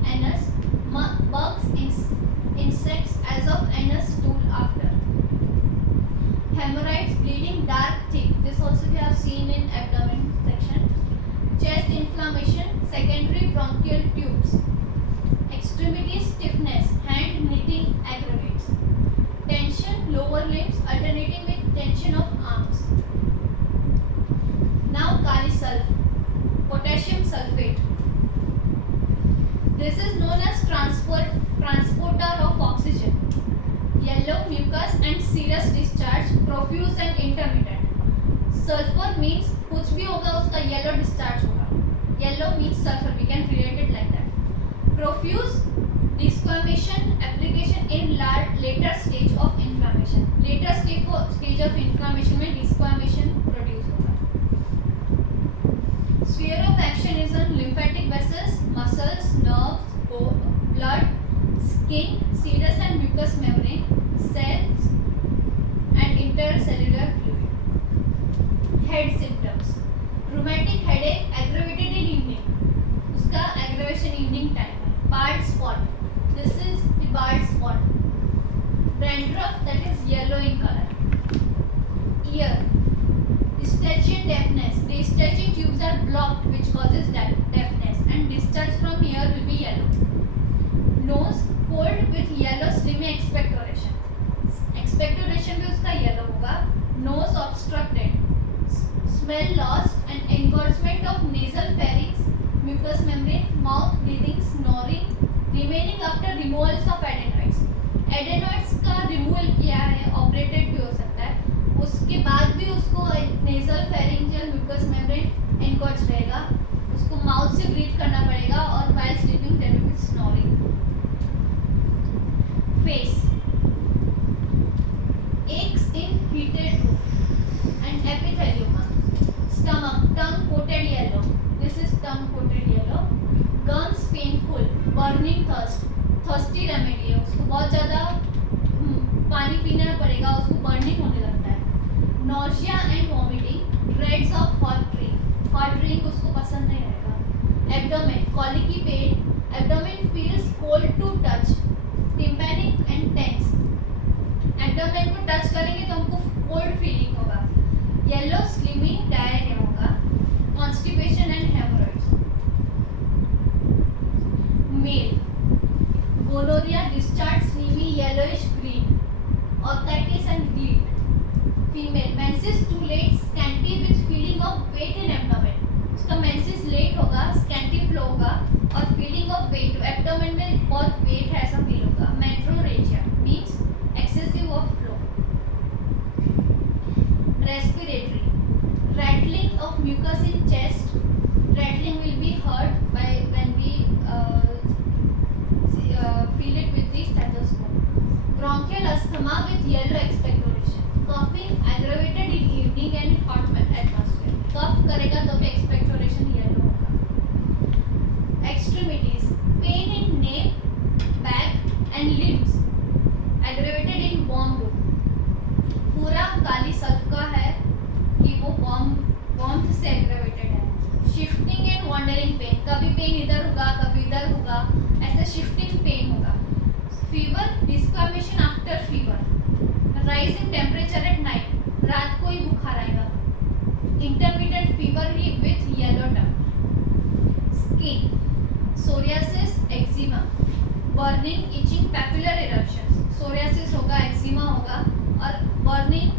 seen in abdomen section. Chest inflammation, secondary bronchial tubes. Extremity stiffness, hand knitting aggravates. Tension, lower limbs alternating with tension of arms. Now kali sulf, potassium sulfate. This is known as transporter of oxygen. Yellow mucus and serous discharge, profuse and intermittent. Sulfur means कुछ भी होगा उसका yellow discharge होगा. Yellow means sulfur. We can relate it like that. Profuse desquamation application in later stage of inflammation. Later stage of inflammation में desquamation produce होगा. Sphere of action is on lymphatic vessels, muscles, nerves, blood, skin, serous and mucous membrane, cells, and intercellular fluid. Head symptoms: rheumatic headache aggravated in evening. उसका aggravation evening time है. Barred spot. This is the barred spot. Dandruff that is yellow in color. Ear. Eustachian deafness. The eustachian tubes are blocked, which causes deafness, and discharge from ear will be yellow. Nose cold with yellow slimy expectoration. Expectoration भी उसका yellow होगा. Nose obstructed. Smell lost and engorgement of nasal pharynx, mucous membrane, mouth bleeding, snoring, remaining after removals of adenoids. Adenoids का removal किया है, operated भी हो सकता है. उसके बाद भी उसको nasal pharyngeal mucous membrane engorge रहेगा. उसको mouth से breathe करना पड़ेगा और while sleeping there will be snoring. Face. Aches in heated room and epithelioma. Stomach, tongue coated yellow. This is tongue coated yellow. Gums painful, burning thirst. Thirsty remedy है, उसको बहुत ज़्यादा पानी पीना पड़ेगा, उसको burning होने लगता है. Nausea and vomiting. Dreads of hot drink. Hot drink उसको पसंद नहीं रहेगा. Abdomen, colicky pain. Abdomen feels cold to touch. Tympanic and tense. Abdomen को touch करेंगे तो हमको cold feeling होगा. Yellow slimy diarrhea होगा. Constipation and hemorrhoids. Male. Gonorrhea, discharge slimy yellowish green. Orchitis and gleat. Female. Menses too late, scanty with feeling of weight in abdomen. उसका menses late होगा, scanty flow होगा और feeling of weight. Abdomen में बहुत weight है ऐसा feel होगा. Metrorrhagia means excessive of flow. Respiratory. Rattling of mucus in chest. Rattling will be heard when we feel it with the stethoscope. Bronchial asthma with yellow expectoration. Coughing aggravated in evening and hot atmosphere. Cough करेगा तो भी expectoration yellow होगा. Extremities. Pain in neck, back and limbs. Aggravated in warm room. पूरा काली sulf का है कि वो warmth से aggravated है. Shifting and wandering pain. कभी pain इधर होगा, कभी इधर होगा. ऐसे shifting pain होगा. Fever, desquamation after fever. Rise in temperature at night. रात को ही बुखार आएगा. Intermittent fever with yellow tongue. Skin. Psoriasis, eczema. Burning, itching, papular eruptions. Psoriasis होगा, eczema होगा और burning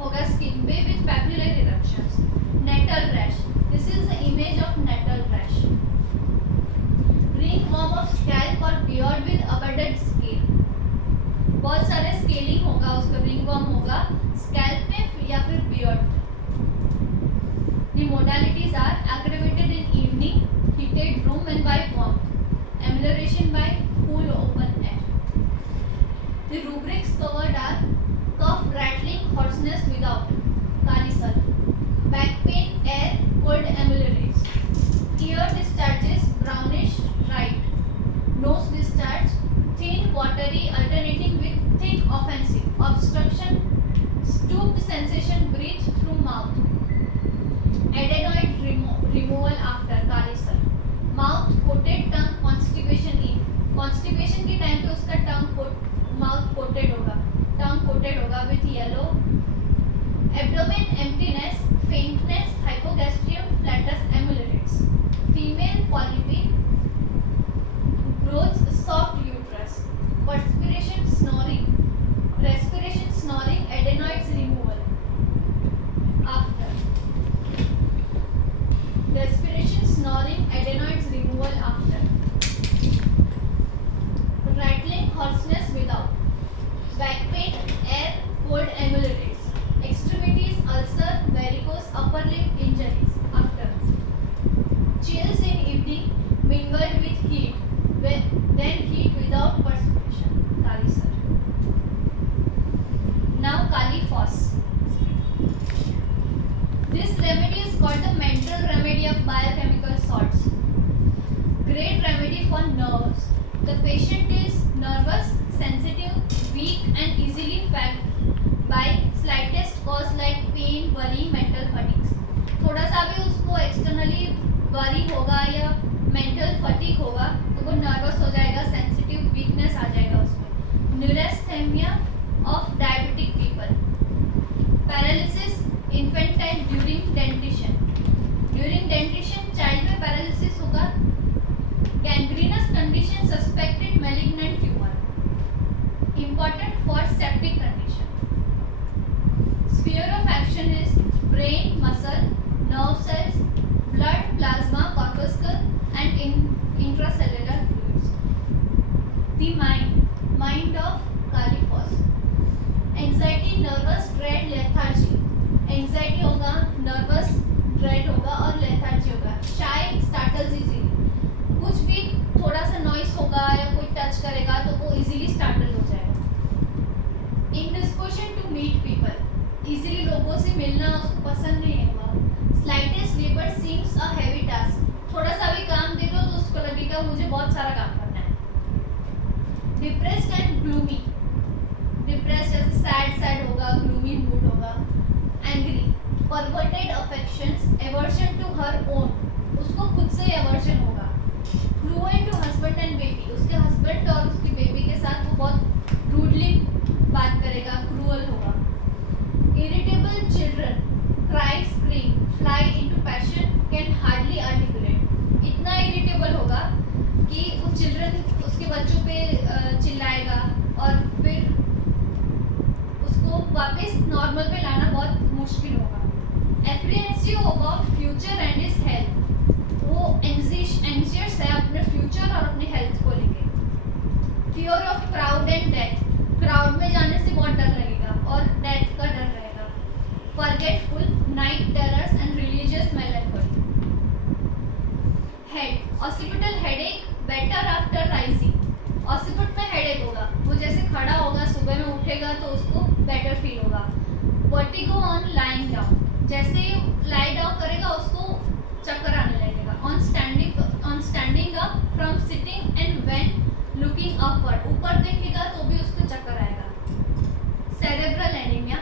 होगा skin पे with papular eruptions. Nettle rash. This is the image of nettle rash. Ringworm of scalp or beard with abundant scale. बहुत सारे scaling होगा, उसका ringworm होगा scalp में या फिर beard में. The modalities are aggravated in evening, heated room and by warmth. Amelioration by cool open air. The rubrics covered are cough, rattling, hoarseness without kali sulf. Back pain, air, cold ameliorates. Ear discharges brownish right. Nose discharge thin, watery, alternating with thick, offensive. Obstruction, stooped sensation, breathe through mouth. Adenoid removal after kali sulf. Mouth coated, tongue constipation in. Constipation के time पे उसका mouth coated होगा, tongue coated होगा with yellow. Abdomen emptiness, faintness, Chills in evening mingled with heat, then heat without perspiration. Kali sir. Now Kali Foss. This remedy is called the mental remedy of biochemical salts. Great remedy for nerves. The patient is nervous, sensitive, weak and easily fagged by slightest cause like pain, worry, mental fatigue. थोड़ा सा भी उसको externally worry होगा या mental fatigue होगा तो वो nervous हो जाएगा, सेंसिटिव वीकनेस आ जाएगा उसमें. Neurasthenia of diabetic people. Paralysis infantile during dentition. During dentition child में पैरालिसिस होगा. Gangrenous condition suspected malignant tumour. Important for septic condition. Sphere of action is brain, muscle, nerve cells, blood, plasma, corpuscle, and intracellular fluids. The mind of Kali Foss. Anxiety, nervous, dread, lethargy. Anxiety होगा, nervous, dread होगा और lethargy होगा. Shy, startles easily. कुछ भी थोड़ा सा noise होगा या कोई टच करेगा तो वो इजीली स्टार्टल हो जाएगा. Indisposition to meet people. Easily लोगों से मिलना उसको पसंद नहीं होगा. Slightest labor seems a heavy task. थोड़ा सा भी काम दे दो तो उसको लगेगा मुझे बहुत सारा काम करना है. Depressed and gloomy. Depressed जैसे sad होगा, gloomy mood होगा. Angry. Perverted affections, aversion to her own. उसको खुद से aversion होगा. Cruel to husband and baby. उसके husband और उसकी बेबी के साथ वो बहुत rudely बात करेगा, क्रूअल होगा. Irritable children, cry, scream, fly into passion, can hardly articulate. इतना irritable होगा कि वो children उसके बच्चों पे चिल्लाएगा और फिर उसको वापस नॉर्मल पे लाना बहुत मुश्किल होगा. Apprehensive about future and his health. वो anxious है अपने फ्यूचर और अपने हेल्थ को लेके. Fear of crowd and death. Crowd में जाने से बहुत डर लगेगा और डेथ का डर रहेगा. Forgetful, night terrors and religious melancholy. Head. Occipital headache, better after rising. Occiput में headache होगा. वो जैसे खड़ा होगा सुबह में उठेगा तो उसको better feel होगा. Vertigo on lying down. जैसे ही lie down करेगा उसको चक्कर आने लगेगा. On standing up from sitting and when looking upward. ऊपर देखेगा तो भी उसको चक्कर आएगा. Cerebral anemia.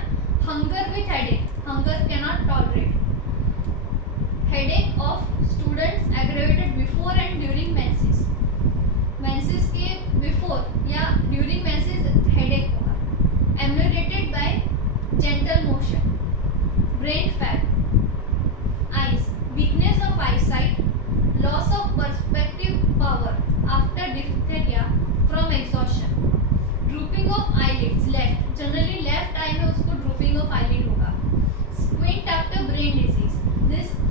Hunger with headache. Hunger cannot tolerate. Headache of students aggravated before and during menses. Menses के before या during menses headache होगा. Ameliorated by gentle motion. Brain fag. Eyes. Weakness of eyesight. Loss of perspective power after diphtheria from exhaustion. Drooping of eyelids. Left. Generally left eye में उसको drooping of eyelid होगा. Squint after brain disease.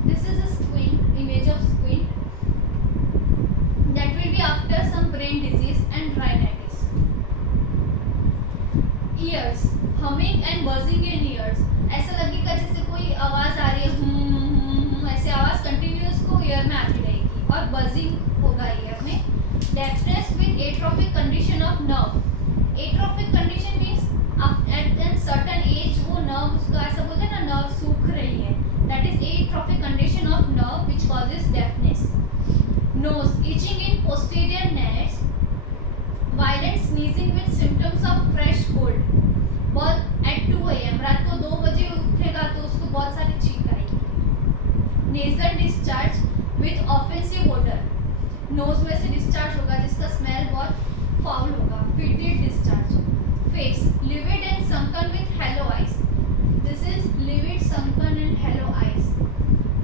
This is a squint, image of squint. That will be after some brain disease and rhinitis. Ears. Humming and buzzing in ears. ऐसा लगेगा जैसे कोई आवाज आ रही है, ऐसे आवाज कंटिन्यूस को ईयर में आती रहेगी और buzzing होगा ईयर में. Deafness with atrophic condition of nerve. Atrophic condition means at a certain age वो nerve उसका ऐसा बोलते हैं ना nerve सूख रही है. That is atrophic condition of nerve which causes deafness. Nose. Itching in posterior nares. Violent sneezing with symptoms of fresh cold. बहुत at 2 AM रात को 2 बजे उठेगा तो उसको बहुत सारी छींक आएगी. Nasal discharge with offensive odor. Nose में से डिस्चार्ज होगा जिसका स्मेल बहुत फाउल होगा. Fetid discharge. Face. Livid and sunken with hollow eyes. This is livid, sunken and hollow eyes.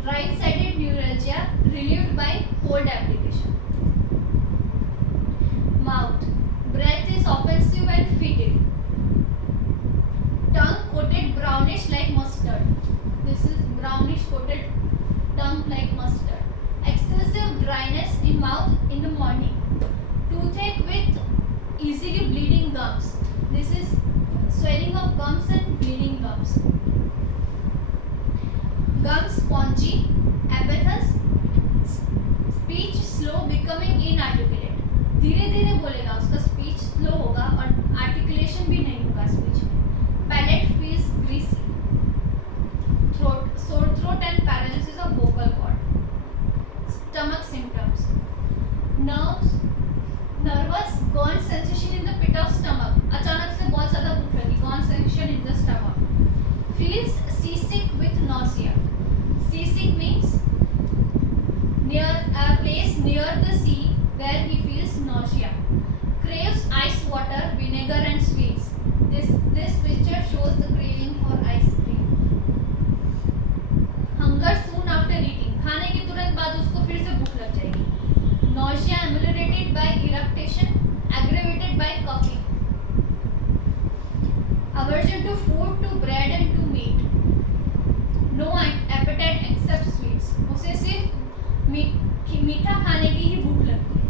Right-sided neuralgia relieved by cold application. Mouth. Breath is offensive and fetid. Tongue coated brownish like mustard. This is brownish coated tongue like mustard. Excessive dryness in mouth in the morning. Toothache with easily bleeding gums. This is swelling of gums and bleeding gums. Gums spongy, apathous, धीरे धीरे बोलेगा, उसका speech slow होगा और articulation भी नहीं होगा speech में. Palate feels greasy, sore throat and paralysis of vocal cord. Stomach symptoms: nervous gone sensation in the pit of stomach, अचानक से बहुत ज़्यादा भूख लगी, gone sensation in the stomach. Feels seasick with nausea. Seasick means near a place near the sea where he feels nausea. Craves ice water, vinegar and sweets. This picture shows the craving for ice cream. Hunger soon after eating. खाने के तुरंत बाद उसको फिर से भूख लग जाएगी. Nausea ameliorated by eructation, aggravated by coughing. Aversion to food, to bread and to meat. No appetite except sweets. उसे सिर्फ मीठा खाने की ही भूख लगती है.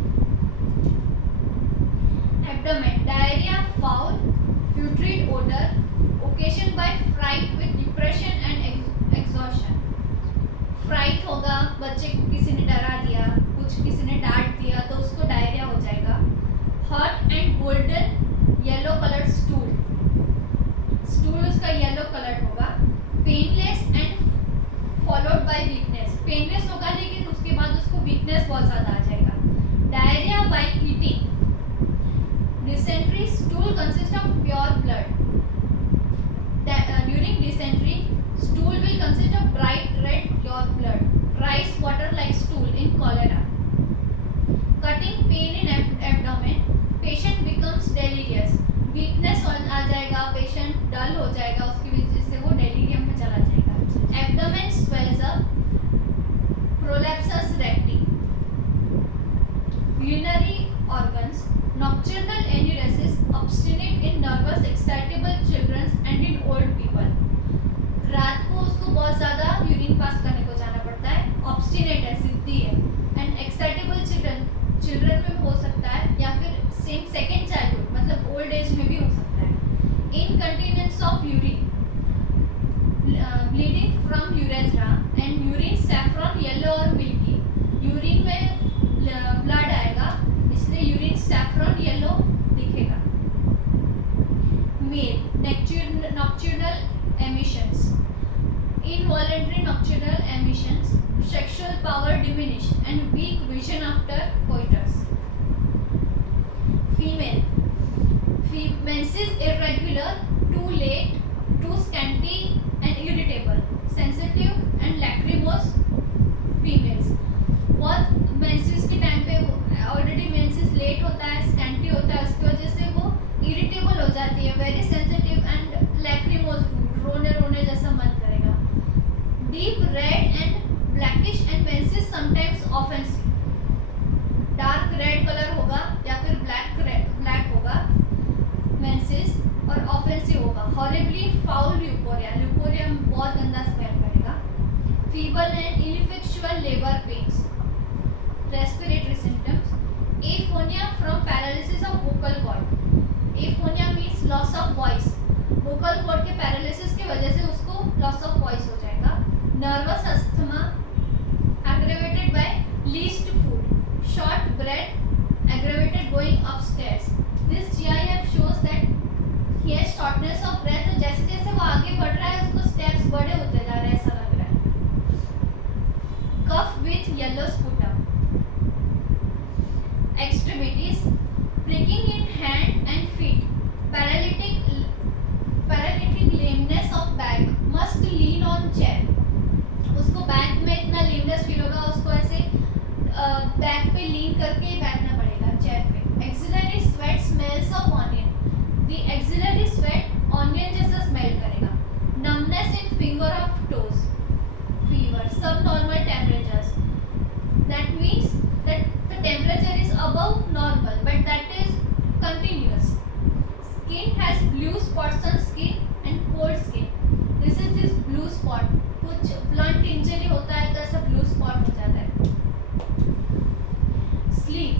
Abdomen, diarrhea, foul, putrid odor, occasioned by fright with depression and exhaustion. Fright होगा, बच्चे को किसी ने डरा दिया, किसी ने डांट दिया तो उसको डायरिया हो जाएगा. Hot and golden yellow coloured stool उसका येलो कलर्ड होगा. Painless and followed by weakness, painless होगा लेकिन उसके बाद उसको वीकनेस बहुत ज़्यादा आ जाएगा. Diarrhoea by eating. Dysentery, stool consist of pure blood. During dysentery, stool will consist of bright red pure blood. Rice water like stool in cholera. Cutting pain in abdomen. Patient becomes delirious. Weakness आ जाएगा, patient dull हो जाएगा, उसकी वजह से वो delirium में चला जाएगा. Abdomen swells up. Prolapsus recti. Urinary organs. Nocturnal enuresis, obstinate in nervous excitable children and in old people. रात को उसको बहुत ज़्यादा यूरिन पास करने को जाना पड़ता है. ऑब्स्टिनेट है, जिद्दी है. एंड एक्साइटेबल चिल्ड्रन में हो सकता है या फिर सेकेंड चाइल्डहुड मतलब ओल्ड एज में भी हो सकता है. Incontinence of urine, bleeding from urethra and urine saffron yellow और मिल्की. यूरिन में ब्लड आएगा इसलिए यूरिन सैफ्रॉन येलो दिखेगा. Male, nocturnal emissions, involuntary nocturnal emissions, sexual power diminished and weak vision after coitus. Female, menses irregular, too late, too scanty and irritable, sensitive and lachrymose. Females बहुत menses के time पे already menses late होता है, scanty होता है, उसकी वजह से वो irritable हो जाती है, very sensitive and lachrymose, रोने जैसा मन करेगा. Deep red and blackish and menses sometimes offensive. Dark red colour होगा या फिर black होगा menses और offensive होगा. Horribly foul leucorrhea, leucorrhea बहुत गंदा स्मेल करेगा. Feeble and ineffectual labor pains. Respiratory symptoms: aphonia from paralysis of vocal cord. Aphonia means loss of voice. vocal cord के पैरालिसिस की वजह से उसको लॉस ऑफ वॉइस हो जाएगा. Nervous asthma aggravated by least food. Short breath aggravated going upstairs. This GIF shows that he has shortness of breath. तो जैसे जैसे वो आगे बढ़ रहा है उसको स्टेप्स बड़े होते जा रहे हैं ऐसा लग रहा है. Cough with yellow sputum. Extremities: pricking in hand and feet. Paralytic lameness of back. Must lean on chair. उसको बैक में इतना लेमनेस फील होगा, उसको ऐसे बैक पे लीन करके बैठना पड़ेगा चेयर पे. Axillary sweat smells of onion. The axillary sweat onion जैसा स्मेल करेगा. Numbness in finger of toes. Fever. Subnormal temperatures. That means that the temperature is above normal, but that is continuous. Skin has blue spots on skin and cold skin. This is this blue spot. कुछ blunt injury होता है तो ऐसा blue spot हो जाता है. Sleep.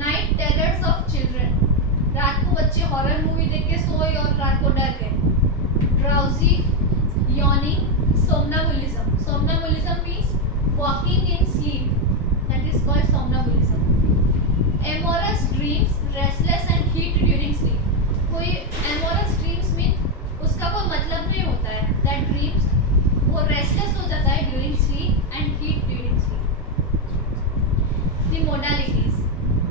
Night terrors of children. रात को बच्चे हॉरर मूवी देख के सोए और रात को डर गए. Drowsy, yawning, somnambulism. Somnambulism means walking in sleep. That is called somnambulism. Amorous dreams. dreams restless and heat during sleep. कोई amorous dreams mean उसका कोई मतलब नहीं होता है. That dreams वो restless हो जाता है during sleep and heat during sleep. The modalities: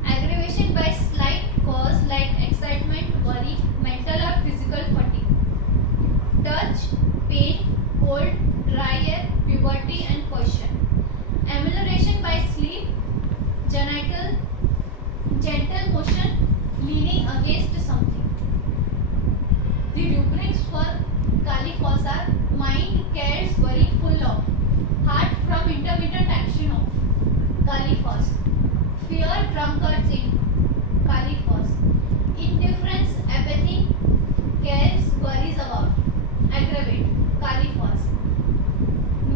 aggravation by slight cause like excitement, worry, mental or physical fatigue, touch, pain, cold, dry air, puberty and caution. Amelioration by sleep, gentle motion, leaning against something. The rubrics for Kali Phos are: mind, cares, worry, full of; heart from intermittent action of Kali Phos; fear, drunkards in Kali Phos; indifference, apathy, cares, worries about, aggravate Kali Phos;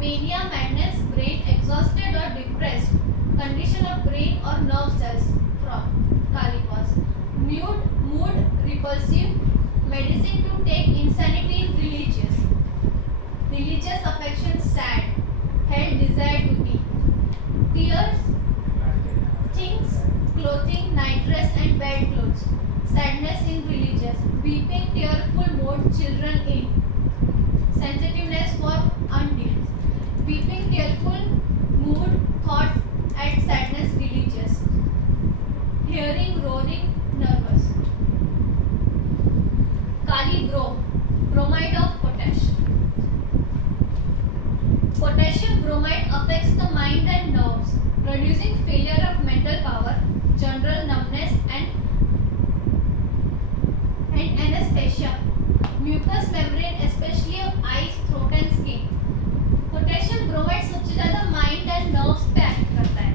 mania, madness, brain exhausted or depressed, condition of brain or nerve cells from Kali Phos; mood, repulsive, medicine to take, insanity, religious affection, sad, held, desire to be, tears, things, clothing, night dress and bed clothes, sadness in religious, weeping, tearful mode, children in, sensitiveness for undeals, weeping, tearful mood, thoughts and sadness, religious, hearing, roaring, nervous. Kali bromide of potash. Potassium bromide affects the mind and nerves, producing failure of mental power, general numbness and anesthesia, mucous membrane especially of eyes, throat and skin. Potassium bromide सबसे ज़्यादा mind and nerves पे act करता है.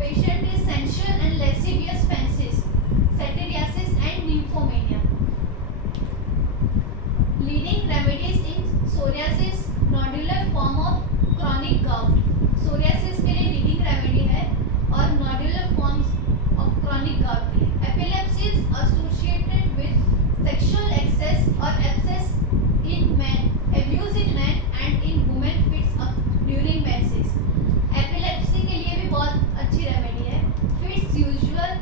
Patient is sensual and lascivious fancies, satyriasis and nymphomania. Leading remedies in psoriasis, nodular form of chronic gout. Psoriasis के लिए leading remedy है और nodular forms of chronic gout के लिए. Epilepsy is associated with sexual excess or abscess in men, abuse in men and in women fits up during menses. Epilepsy के लिए भी बहुत अच्छी remedy है. Fits usual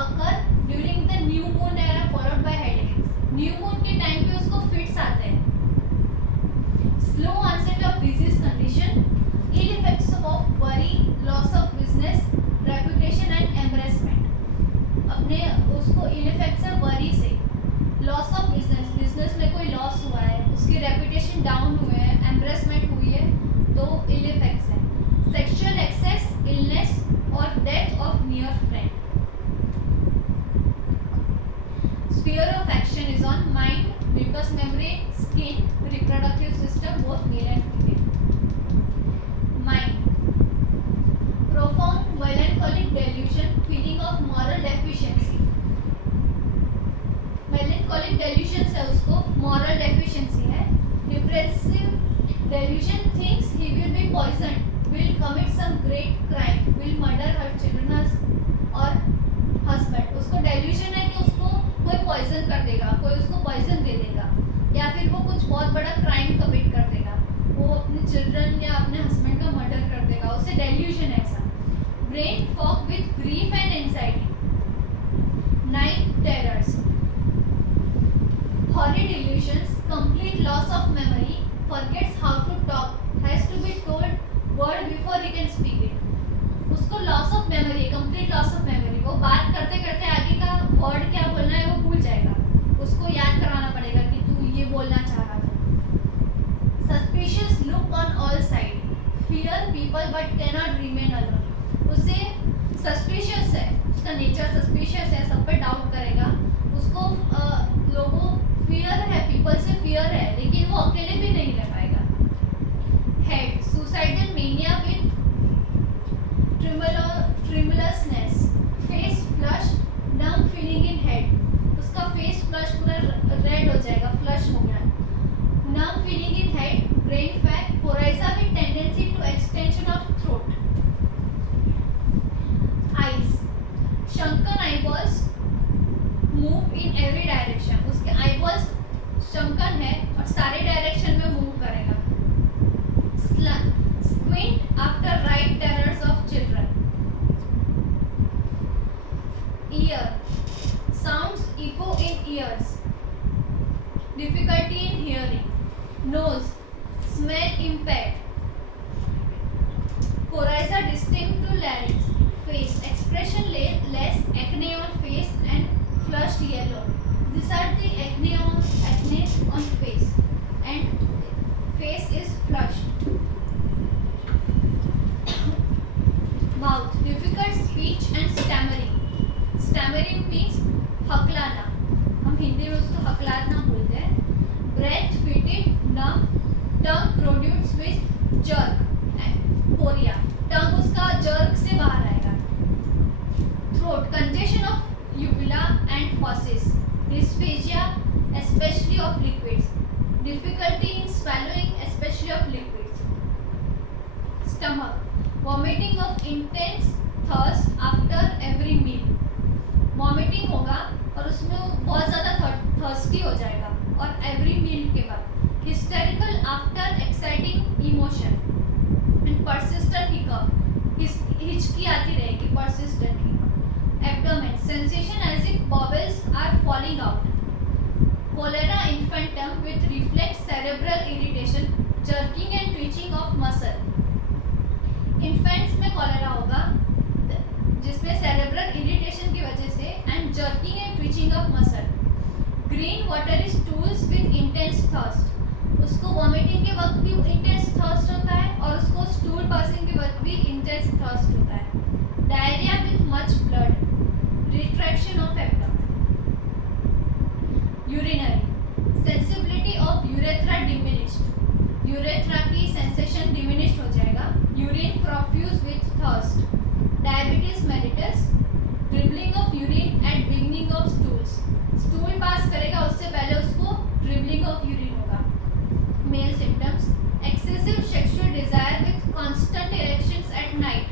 occur during the new moon era followed by headaches. New moon के time पे उसको fits आते हैं. Slow onset of disease condition, ill effects of worry, loss of business, reputation and embarrassment. अपने उसको ill effects है worry से, loss of business में कोई loss हुआ है, उसकी reputation down हुए है, embarrassment हुई है, तो ill effects है. Sexual excess, illness or death of near friend. Sphere of action is on mind, mucous membrane, skin, reproductive system, both male and female. Mind. Profound melancholic delusion, feeling of moral deficiency. Melancholic delusion से उसको moral deficiency है. Depressive delusion thinks he will be poisoned, will commit some great crime, will murder her children or husband. उसको delusion है कि उसको कोई poison कर देगा, कोई उसको poison दे देगा, या फिर वो कुछ बहुत बड़ा crime commit कर देगा, वो अपने children या अपने husband का murder कर देगा, उससे delusion है ऐसा. Brain fog with grief and anxiety. Night terrors. Horrid illusions, complete loss of memory, forgets how to talk, has to be told word before he can speak it. उसको loss of memory, complete loss of memory. वो बात करते करते आगे का word क्या बोलना है वो भूल जाएगा. उसको याद कराना पड़ेगा कि तू ये बोलना चाह रहा था. Suspicious look on all sides. Fear people but cannot remain alone. उसे suspicious है, उसका nature suspicious है, सब पे doubt करेगा. उसको लोगों fear है, people से fear है, लेकिन वो अकेले भी नहीं रह पाएगा. Head, suicidal mania with tremulousness, face flush, numb feeling in head. उसका face flush पूरा red हो जाएगा, flush हो गया. Numb feeling in head, brain fat, coryza with tendency to extension of throat. Eyes, shrunken eyeballs, move in every direction. उसके eyeballs shrunken है और सारे direction में move करेगा. Squint after right terrors of children. speech and stammering means हकलाना, हम हिंदी में उसको हकलाना बोलते हैं. Breath fetid, numb, tongue protrudes with jerk, Korea, tongue उसका jerk से बाहर आएगा. Throat, congestion of uvula and fauces, dysphagia especially of liquids, difficulty in swallowing especially of liquids. Stomach, vomiting of intense thirst after every meal, vomiting होगा और उसमें वो बहुत ज़्यादा thirsty हो जाएगा और every meal के बाद. Hysterical after exciting emotion and persistent hiccup, हिचकी आती रहेगी persistently. Abdomen, sensation as if bowels are falling out. Cholera infantum with reflex cerebral irritation, jerking and twitching of muscle. Infants में cholera होगा जिसमें cerebral irritation की वजह से and jerking and twitching of muscle. Green watery stools with intense thirst. उसको vomiting के वक्त भी intense thirst होता है और उसको stool passing के वक्त भी intense thirst होता है. Diarrhea with much blood. Retraction of abdomen. Urinary, sensibility of urethra diminished. Urethra की sensation diminished हो जाएगा. Urine profuse with thirst. Diabetes mellitus, dribbling of urine at beginning of stools. Stool pass करेगा उससे पहले उसको dribbling of urine होगा. Male symptoms, excessive sexual desire with constant erections at night.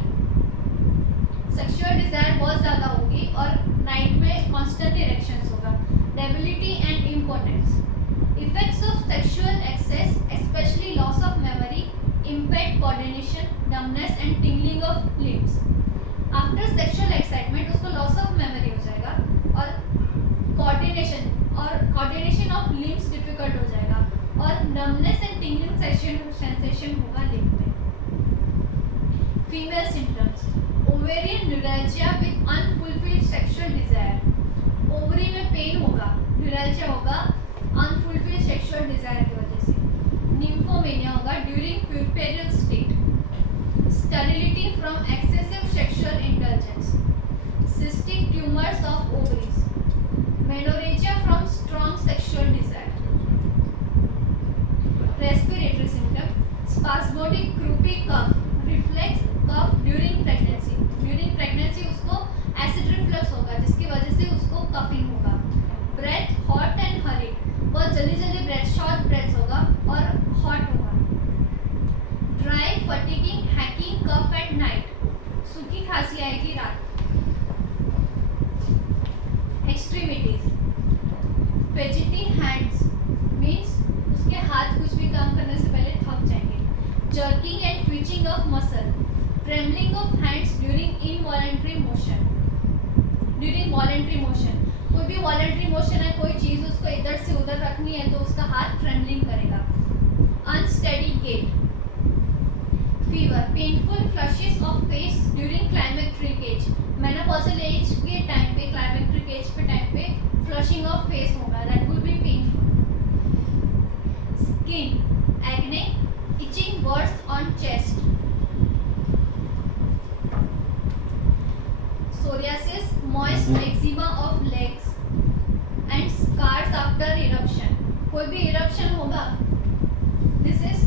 Sexual desire बहुत ज़्यादा होगी और night में constant erections होगा. Debility and impotence. Effects of sexual excess, especially loss of memory, impaired coordination, numbness and tingling of limbs. After sexual excitement उसको loss of memory हो जाएगा और coordination of limbs difficult हो जाएगा और numbness and tingling sensation होगा limb में. Female symptoms, ovarian neuralgia with unfulfilled sexual desire. Ovary में पेन होगा, neuralgia होगा unfulfilled sexual desire की वजह से. Nymphomania होगा during puerperal state. Sterility from excessive sexual indulgence. Cystic tumors of ovaries. Menorrhagia from strong sexual desire. Respiratory symptom, spasmodic croupy cough, reflex cough during pregnancy. During pregnancy उसको acid reflux होगा जिसकी वजह से उसको coughing होगा. Breath hot and hurried, बहुत जल्दी breath, short breath होगा और hot होगा. Dry, fatiguing, hacking cough at night, सूखी खांसी आएगी रात. Extremities, fidgety hands means उसके हाथ कुछ भी काम करने से पहले थक जाएंगे. Jerking and twitching of muscle, trembling of hands during involuntary motion. During voluntary motion, कोई भी voluntary motion है, कोई चीज़ उसको इधर से उधर रखनी है तो उसका हाथ trembling करेगा. Unsteady gait. Fever, painful flushes of face during climacteric age. Menopausal age के टाइम पे, climacteric age पे टाइम पे flushing of face होगा. That will be painful. Skin, acne, itching worse on chest. Psoriasis, moist eczema of legs and scars after eruption. कोई भी eruption होगा, this is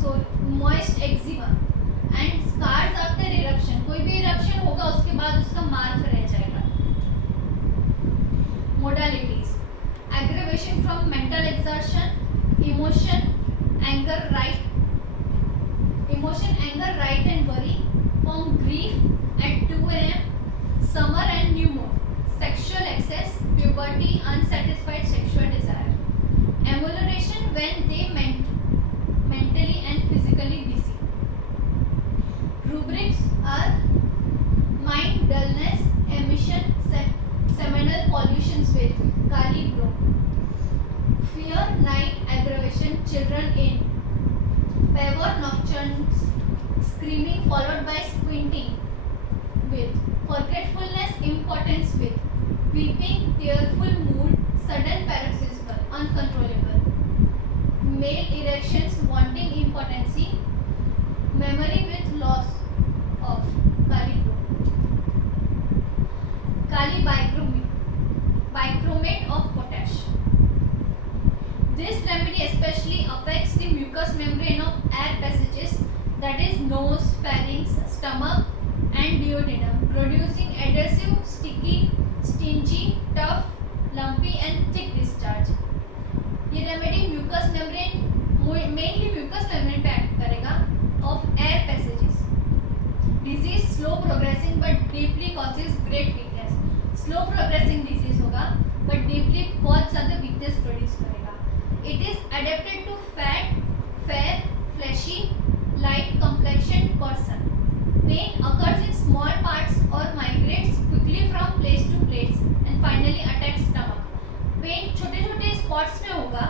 so moist eczema and scars after eruption. कोई भी eruption होगा उसके बाद उसका mark रह जाएगा. Modalities, aggravation from mental exertion, emotion, anger, right and worry, from grief at 2 a.m., summer and new moon, sexual excess, puberty, unsatisfied sexual desire, amelioration when they mentally and physically busy. Rubrics are mind dullness, emission, seminal pollutions with kali brom, fear, night aggravation, children in pavor, nocturnes, screaming followed by squinting with forgetfulness, impotence with weeping, tearful mood, sudden paroxysmal, uncontrollable, male erections, wanting impotency, memory with loss of adhesive, sticky, stingy, tough, lumpy and thick discharge. ये remedy mucus membrane mainly mucus membrane पे act करेगा of air passages. Disease slow progressing but deeply causes great weakness. Slow progressing disease होगा but deeply बहुत ज़्यादा weakness produce करेगा. It is adapted to fat, fair, fleshy, light complexioned person. Pain occurs in small parts or migrates quickly from place to place and finally attacks stomach. Pain छोटे छोटे spots में होगा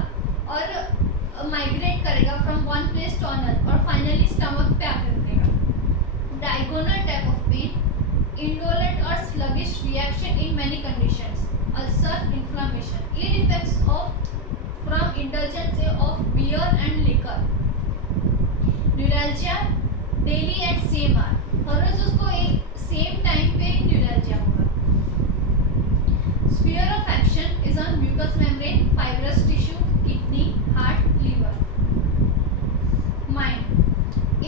और migrate करेगा from one place to another और finally stomach पे आकर रुकेगा. Diagonal type of pain, indolent or sluggish reaction in many conditions. Ulcer, inflammation. Ill effects from indulgence of beer and liquor. Neuralgia daily at same hour. हर रोज उसको एक same time पे neuralgia होगा. Sphere of action is on mucous membrane, fibrous tissue, kidney, heart, liver. Mind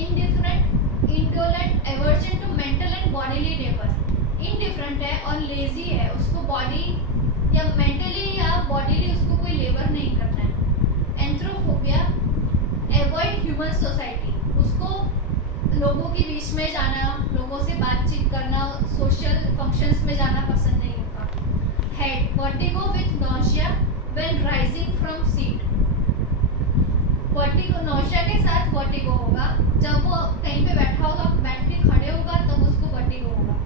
indifferent, indolent, aversion to mental and bodily labour. Indifferent है और lazy है, उसको बॉडी या मेंटली या बॉडीली उसको कोई लेबर नहीं करना है. एंथ्रोफोबिया, एवॉइड ह्यूमन सोसाइटी. उसको लोगों के बीच में जाना, लोगों से बातचीत करना, सोशल फंक्शंस में जाना पसंद नहीं होगा. Head, vertigo with nausea when rising from seat. Vertigo, nausea के साथ वर्टिगो होगा जब वो कहीं पे बैठा होगा, बैठ के खड़े होगा तब उसको वर्टिगो होगा.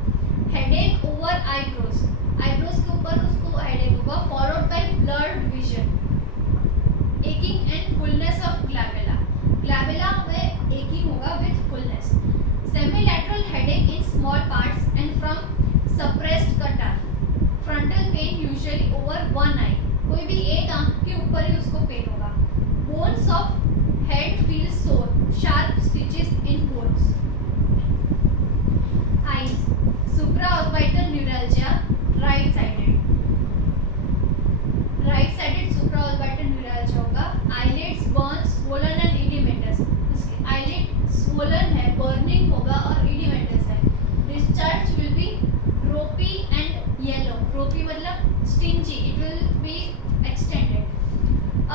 हेडेक ओवर आईब्रोज, आईब्रोज के ऊपर उसको हेडेक होगा followed by blurred vision. Aching and fullness of glabella, glabella में एकिंग होगा with fullness. Semilateral headache in small parts and from suppressed catarrh. Frontal pain usually over one eye, कोई भी एक आंख के ऊपर ही उसको पेन होगा. Bones of head feel sore, sharp stitches in bones. Eyes, supraorbital neuralgia, right sided. Right sided supraorbital neuralgia होगा. Eyelids burn, swollen and oedematous. उसकी आईलिड स्वोलन है, बर्निंग होगा और इडिमेटस है. Discharge will be ropy and yellow. Ropy मतलब stringy, it will be extended.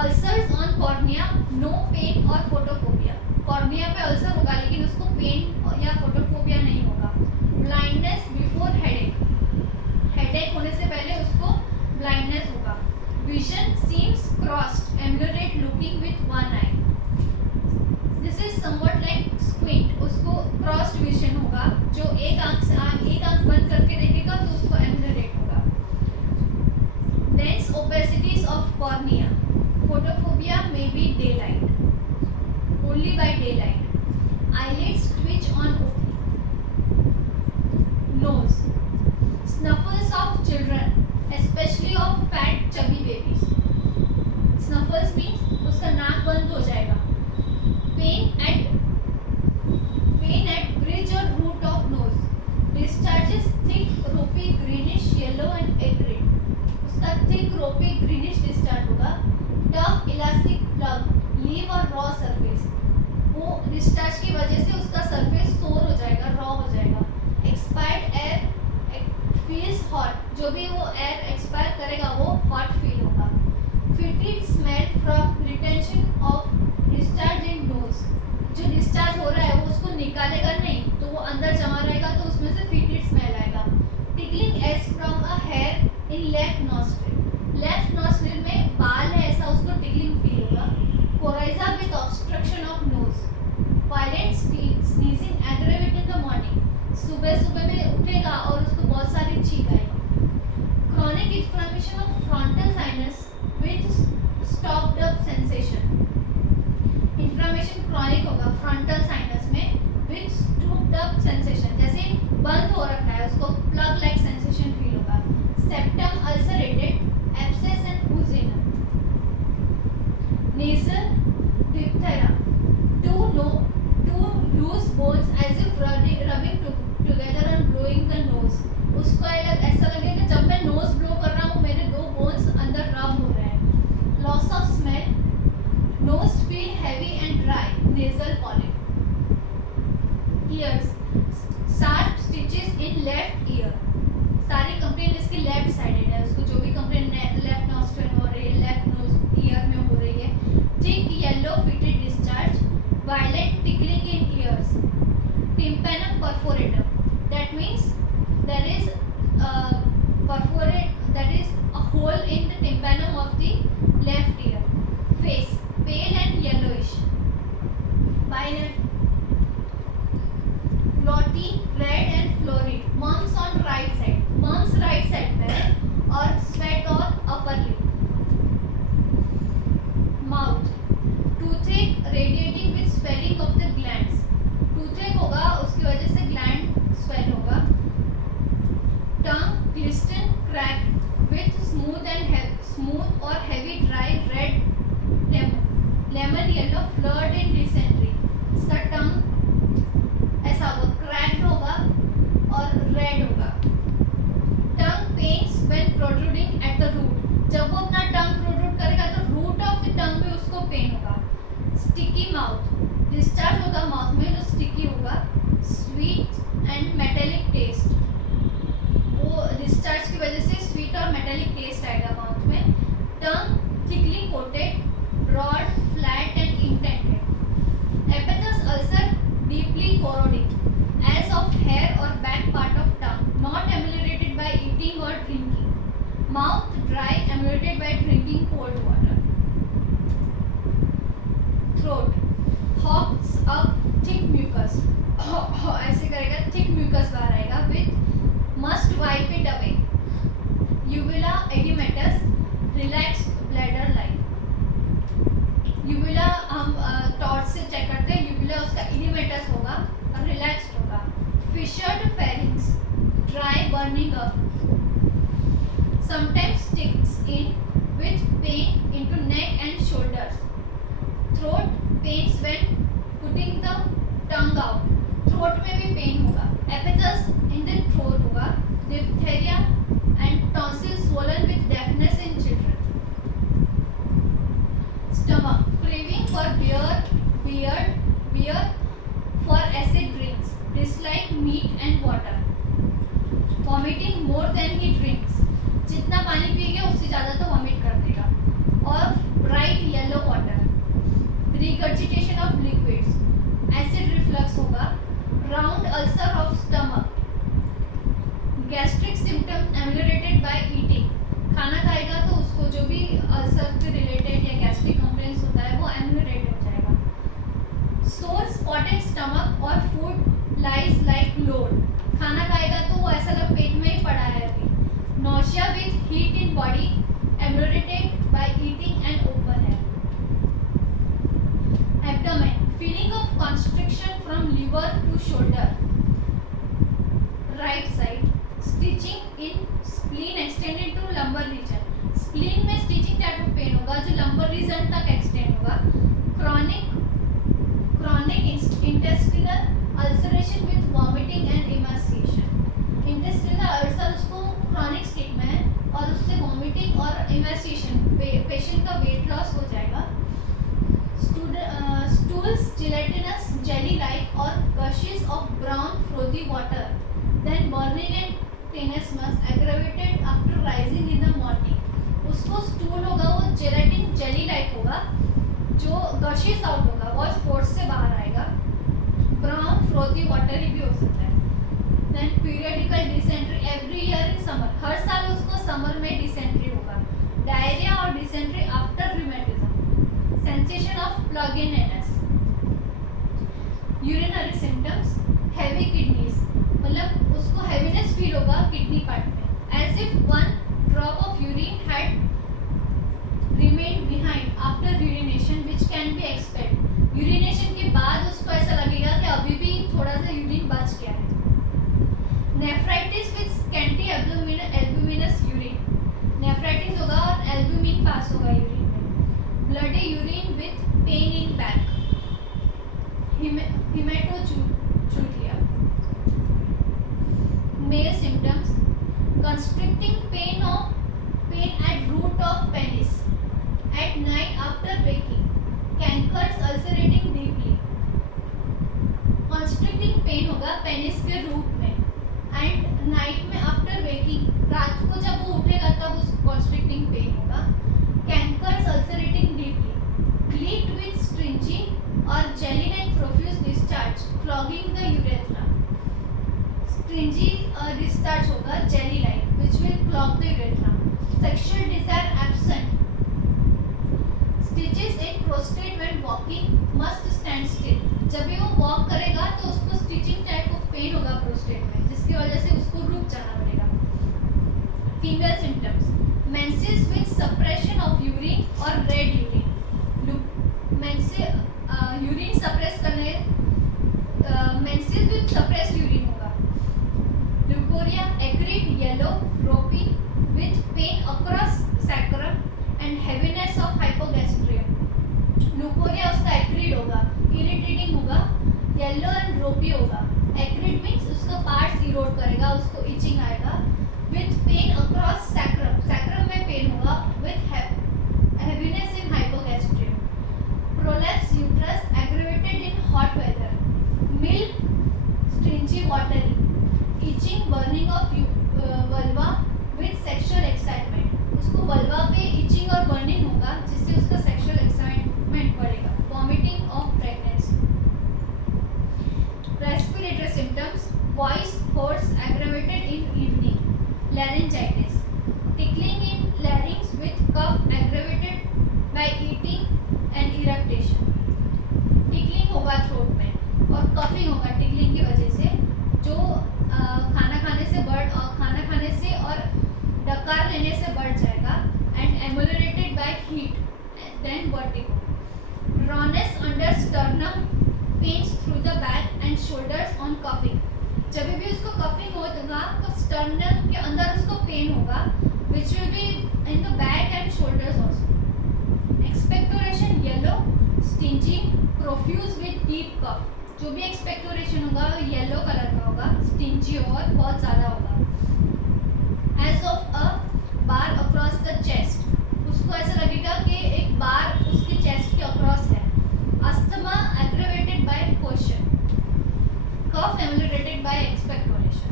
Ulcers on cornea, no pain और photophobia. Cornea पे ulcer होगा लेकिन उसको पेन या फोटोफोबिया नहीं होगा. ब्लाइंडनेस बिफोर हेडेक, हेडेक होने से पहले उसको ब्लाइंडनेस होगा. Vision seems crossed, ambulate looking with one eye. This is somewhat like squint. उसको crossed vision होगा, जो एक आंख बंद करके देखेगा तो उसको ambulate होगा. Dense opacities of cornea. Photophobia may be daylight, only by daylight. Eyelids twitch on nose. Snuffles of children, especially of fat chubby babies. Snuffles means उसका नाक बंद हो जाएगा. Pain at bridge or root of nose. Discharges thick, ropey, greenish, yellow and acrid. उसका thick, ropey, greenish discharge होगा. Tough, elastic plug, leave or raw surface. वो discharge की वजह से उसका surface sore हो जाएगा, raw हो जाएगा. Expired air feels hot, जो भी वो एयर एक्सपायर करेगा वो हॉट फील होगा. Fetid smell from retention of discharge in nose. जो डिस्चार्ज हो रहा है वो उसको निकालेगा नहीं तो वो अंदर जमा रहेगा तो उसमें से fetid smell आएगा. Tickling as from a hair in left nostril. Left nostril में बाल है ऐसा उसको tickling फील होगा. Coryza with obstruction of nose. Violent sneezing aggravate in the morning. सुबह में उठेगा और उसको बहुत सारी छींक आएगी. Chronic inflammation of frontal sinus with stopped up sensation. Inflammation chronic होगा frontal sinus में with stopped up sensation, जैसे बंद हो रखा है उसको plug like sensation feel होगा. Septum ulcerated, abscess and oozing. Nasal diphthera. Two loose bones as if rubbing together and blowing the nose. उसको ऐसा लगेगा जब मैं nose blow कर रहा हूँ मेरे दो bones अंदर rub हो रहे हैं. Loss of smell. Nose feel heavy and dry. Nasal polyp. Ears. Sharp stitches in left ear. सारी कंप्लेन इसकी लेफ्ट साइडेड है, उसको जो भी कंप्लेन लेफ्ट नॉस्ट्रल हो रही है, लेफ्ट नोज ईयर में हो रही है. Thick yellow fetid discharge, violent tickling in ears, tympanum perforated, that means there is a hole in the tympanum of the left ear. Face pale and yellowish, blotty, red and florid. Mumps on right side, mumps right side पे है और sweat और upper lip. Mouth toothache radiating with swelling of the glands. toothache होगा, उसकी वजह से gland swell होगा. Tongue glisten, cracked with smooth or heavy dry red lemon yellow flood in dysentery. इसका tongue ऐसा होगा, cracked होगा और red होगा. Tongue pains when protruding at the root. जब वो अपना tongue protrude करेगा तो root of the tongue पे उसको pain होगा. Sticky mouth, discharge होगा mouth में जो sticky होगा. Sweet and metallic taste, वो डिस्चार्ज की वजह से स्वीट और मेटालिक टेस्ट आएगा माउथ में. Tongue thickly coated, broad, flat and indented. Aphthous ulcer deeply corroding edge of hair और back part of tongue, not ameliorated by eating और drinking. Mouth dry, ameliorated by drinking cold water. Throat hawks up thick mucus, ऐसे करेगा, thick mucus बाहर आएगा. With must wipe it away. Uvula edematous, relaxed bladder line. uvula हम torch से check करते हैं. uvula उसका edematous होगा और relaxed होगा. fissured pharynx, dry, burning up, sometimes sticks in with pain into neck and shoulders. throat pains when putting the tongue out. throat में भी pain होगा. एपेथस इन द थ्रोट होगा. Diphtheria and tonsil swollen with deafness in children. Stomach craving for beer for acid drinks, dislike meat and water. Vomiting more than he drinks, जितना पानी पिएगा उससे ज़्यादा तो वॉमिट कर देगा. और bright yellow water. Regurgitation of liquids, acid reflux होगा. Round ulcer of stomach, gastric symptoms ameliorated by eating. खाना खाएगा तो उसको जो भी अल्सर से रिलेटेड या गैस्ट्रिक कंप्लेंट्स होता है वो एम्यूलेट हो जाएगा. Sore spotted stomach or food lies like load. खाना खाएगा तो वो ऐसा लग पेट में ही पड़ा है अभी. Nausea with heat in body, ameliorated by eating and open air. Abdomen feeling of constriction from liver to shoulder. Right side stitching in spleen extended to lumbar region. spleen में stitching type of pain होगा जो lumbar region तक extend होगा. chronic intestinal ulceration with vomiting and emaciation. intestinal ulcer उसको chronic state में है और उससे vomiting और emaciation, patient का weight loss हो जाएगा. Stools gelatinous jelly like or gushes of brown frothy water, then burning and tenesmus aggravated after rising in the morning. उसको स्टूल होगा वो जेलेटिन जेली लाइक होगा जो गशेस आउट होगा, वो स्पोर्ट्स से बाहर आएगा. ब्राउन फ्रोथी वाटरी भी हो सकता है. Then periodical dysentery every year in summer, हर साल उसको समर में डिसेंट्री होगा. डायरिया और dysentery after rheumatism. Sensation of plug in anus. Urinary symptoms heavy kidneys, मतलब उसको हैवीनेस फील होगा किडनी पार्ट में. As if one drop of urine had remained behind after urination which can be expect. Urination के बाद उसको ऐसा लगेगा कि अभी भी थोड़ा सा यूरिन बच गया है. Nephritis with scanty albuminous urine, nephritis होगा और एल्ब्यूमिन पास होगा यूरिन में. Bloody urine with pain in back. Haematochyluria. Male symptoms constricting pain at root of penis at night after waking. Cankers ulcerating deeply. Constricting pain होगा penis के root में and night में after waking रात को जब वो उठेगा तब उस कॉन्स्ट्रिक्टिंग पेन होगा। Cankers ulcerating deeply, gleet with stringy और jelly like profuse discharge clogging the urethra. Stringy discharge होगा jelly like which will clog the urethra. Sexual desire absent. Stitches in prostate when walking must stand still. जब भी वो walk करेगा तो उसको stitching type of pain होगा prostate में, जिसकी वजह से उसको रुक जाना पड़ेगा। Female symptoms, menses with suppression of urine और रेड यूरिन। यूरिन सप्रेस करने, मेंसेस विद सप्रेस्ड यूरिन होगा। Leucorrhoea, acrid yellow ropy with pain across sacrum and heaviness of hypogastrium. Leucorrhoea उसका एक्रिड होगा, इरिटेटिंग होगा, येलो एंड ropy होगा। Acrid means उसका parts erode करेगा, उसको इचिंग आएगा। With pain across sacrum, sacrum में पेन होगा। With heaviness in hypogastrium. Prolapse uterus aggravated in hot weather. Milk stringy watery. Itching burning of vulva with sexual excitement. उसको vulva पे etching और burning होगा, जिससे उसका सेक्सुअल एक्साइटमेंट बढ़ेगा। Vomiting of pregnancy. Respiratory symptoms, voice hoarse aggravated in evening. laryngitis, tickling in larynx with cough aggravated by eating and irritation. tickling होगा throat में और coughing होगा tickling की वजह से, जो खाना खाने से और डकार लेने से बढ़ जाएगा। and ameliorated by heat and then vertigo. rawness under sternum, pains through the back and shoulders on coughing. जब भी उसको कफिंग होगा तो स्टर्नम के अंदर उसको पेन होगा, which will be in the back and shoulders also. Expectoration yellow, stingy, profuse with deep cough. जो भी एक्सपेक्टोरेशन होगा वो येलो कलर का होगा, स्टिंजी और बहुत ज़्यादा होगा। As of a bar across the chest, उसको ऐसा लगेगा कि एक बार उसकी चेस्ट के अक्रॉस है। Asthma aggravated by question. Cough ameliorated by expectoration.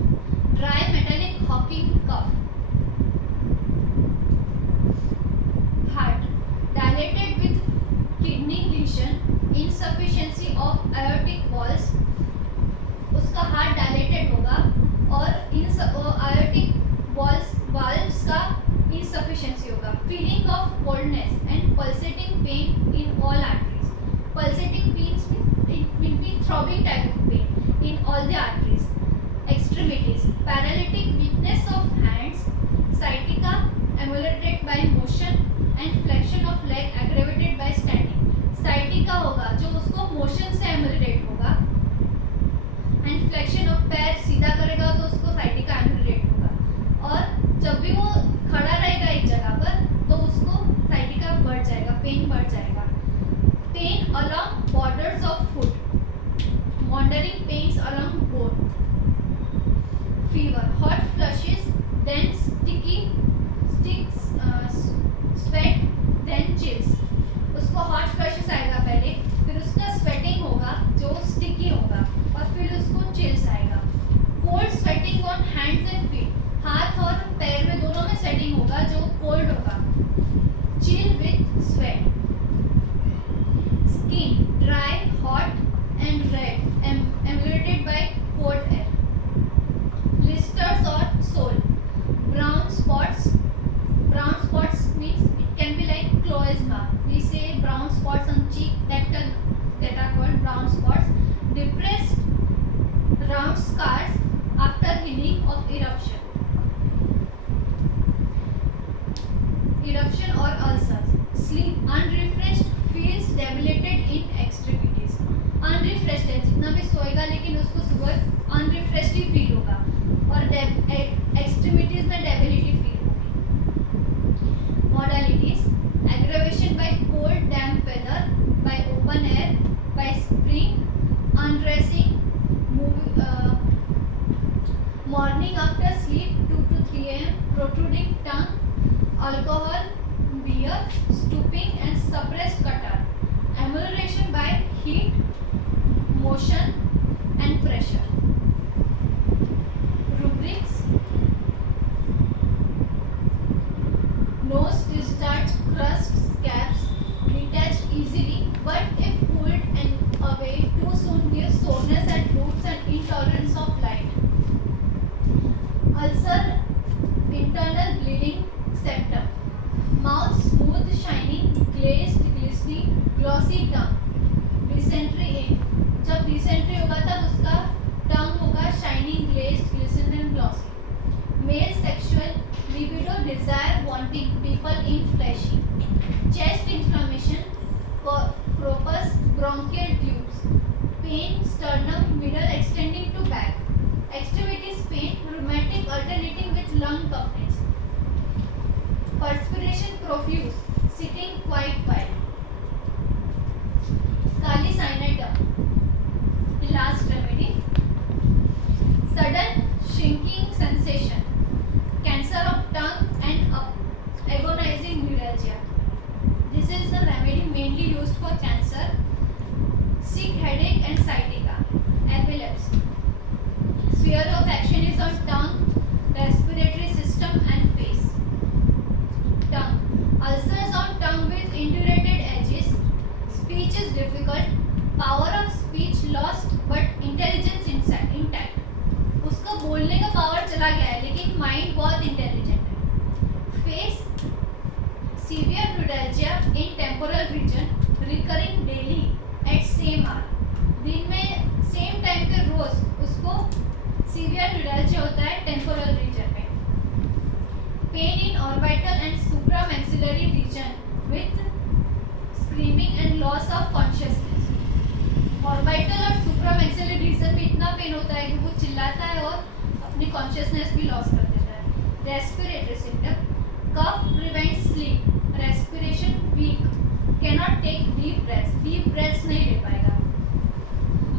Dry metallic hawking cough. Heart dilated with kidney lesion, insufficiency of aortic valves. उसका हार्ट डायलेटेड होगा और aortic valves का insufficiency होगा। Feeling of coldness and pulsating pain in all arteries. Pulsating pains will be throbbing type of pain in all the arteries. Extremities, paralytic weakness of hands, sciatica ameliorated by motion and flexion of leg aggravated by standing. Sciatica होगा जो उसको motion से ameliorated होगा, and flexion of पैर सीधा करेगा तो उसको sciatica ameliorated होगा। और जब भी वो खड़ा रहेगा एक जगह पर तो उसको sciatica बढ़ जाएगा, पेन बढ़ जाएगा। Pain along borders of foot. Wandering pains along bone. Fever, hot flushes, then sweat, then chills. उसको hot flushes आएगा पहले, फिर उसका sweating होगा जो sticky होगा, और फिर उसको chills आएगा। Cold sweating on hands and feet. हाथ और पैर में दोनों में sweating होगा जो cold होगा। Chill with sweat. Skin dry, hot and red, ameliorated by cold air. Blisters or sole. Brown spots means it can be like chloasma. We say brown spots on cheek, that are called brown spots. Depressed round scars after healing of eruption or ulcers. Sleep unrefreshed, feels debilitated in extremities. Unrefreshed है, जितना भी सोएगा लेकिन उसको सुबह unrefreshed ही feel होगा और extremities में debility feel होगी। Modalities: aggravation by cold damp weather, by open air, by spring, undressing, morning after sleep 2 to 3 am, protruding tongue, alcohol, beer, stooping and suppressed catarrh. Amelioration by heat, motion and pressure. Rubrics: desire, wanting, people in fleshy. Chest inflammation, corpus, bronchial tubes. Pain, sternum, middle extending to back. Extremities pain, rheumatic alternating with lung complaints. Perspiration profuse, sitting quite quiet. Kali cyanotum. The last remedy. Sudden shrinking sensation. Cancer of tongue and agonizing neuralgia. This is the remedy mainly used for cancer, sick headache and sciatica, epilepsy. Sphere of action is on tongue, respiratory system and face. Tongue. Ulcers on tongue with indurated edges. Speech is difficult. Power of speech lost but intelligence intact. उसका बोलने का power चला गया है लेकिन mind बहुत intelligent है. Face. Severe neuralgia in temporal region recurring daily at same hour. दिन में सेम टाइम पे रोज उसको severe neuralgia होता है temporal region में. Pain in orbital and supramaxillary region with screaming and loss of consciousness. Orbital और supramaxillary region में इतना पेन होता है कि वो चिल्लाता है और अपनी कॉन्शियसनेस भी लॉस कर देता है. Respiratory symptom. Cough prevents sleep. Respiration weak. Cannot take deep breaths. Deep breaths नहीं ले पाएगा.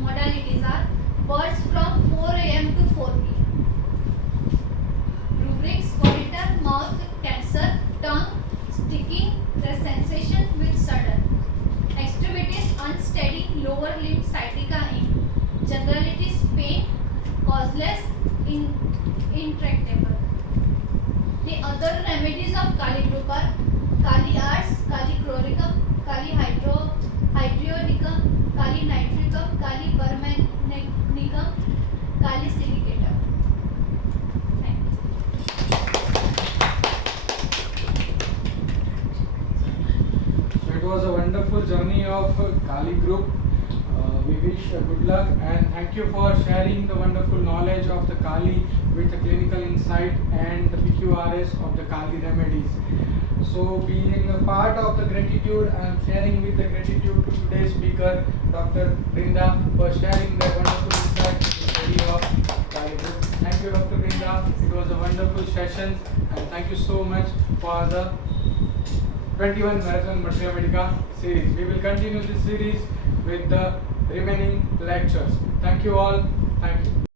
Modalities are birds from 4 a.m. to 4 p.m. Rubrics: monitor, mouth cancer, tongue sticking, the sensation with sudden. Extremities unsteady, lower limb sciatica in. Generalities pain, causeless, intractable. The other remedies of Kali group are Kali ars, Kali chloricum, Kali hydrionicum, Kali nitricum, Kali permanicum, Kali silicatum. Thank you. So it was a wonderful journey of Kali group. We wish good luck and thank you for sharing the wonderful knowledge of the Kali with the clinical insight and the PQRS of the Kali remedies. So being a part of the gratitude, I am sharing with the gratitude to today's speaker, Dr. Brinda, for sharing the wonderful insight in the study of Kali group. Thank you, Dr. Brinda. It was a wonderful session and thank you so much for the 21 Marathon Matriya Medica series. We will continue this series with the remaining lectures. Thank you all. Thank you.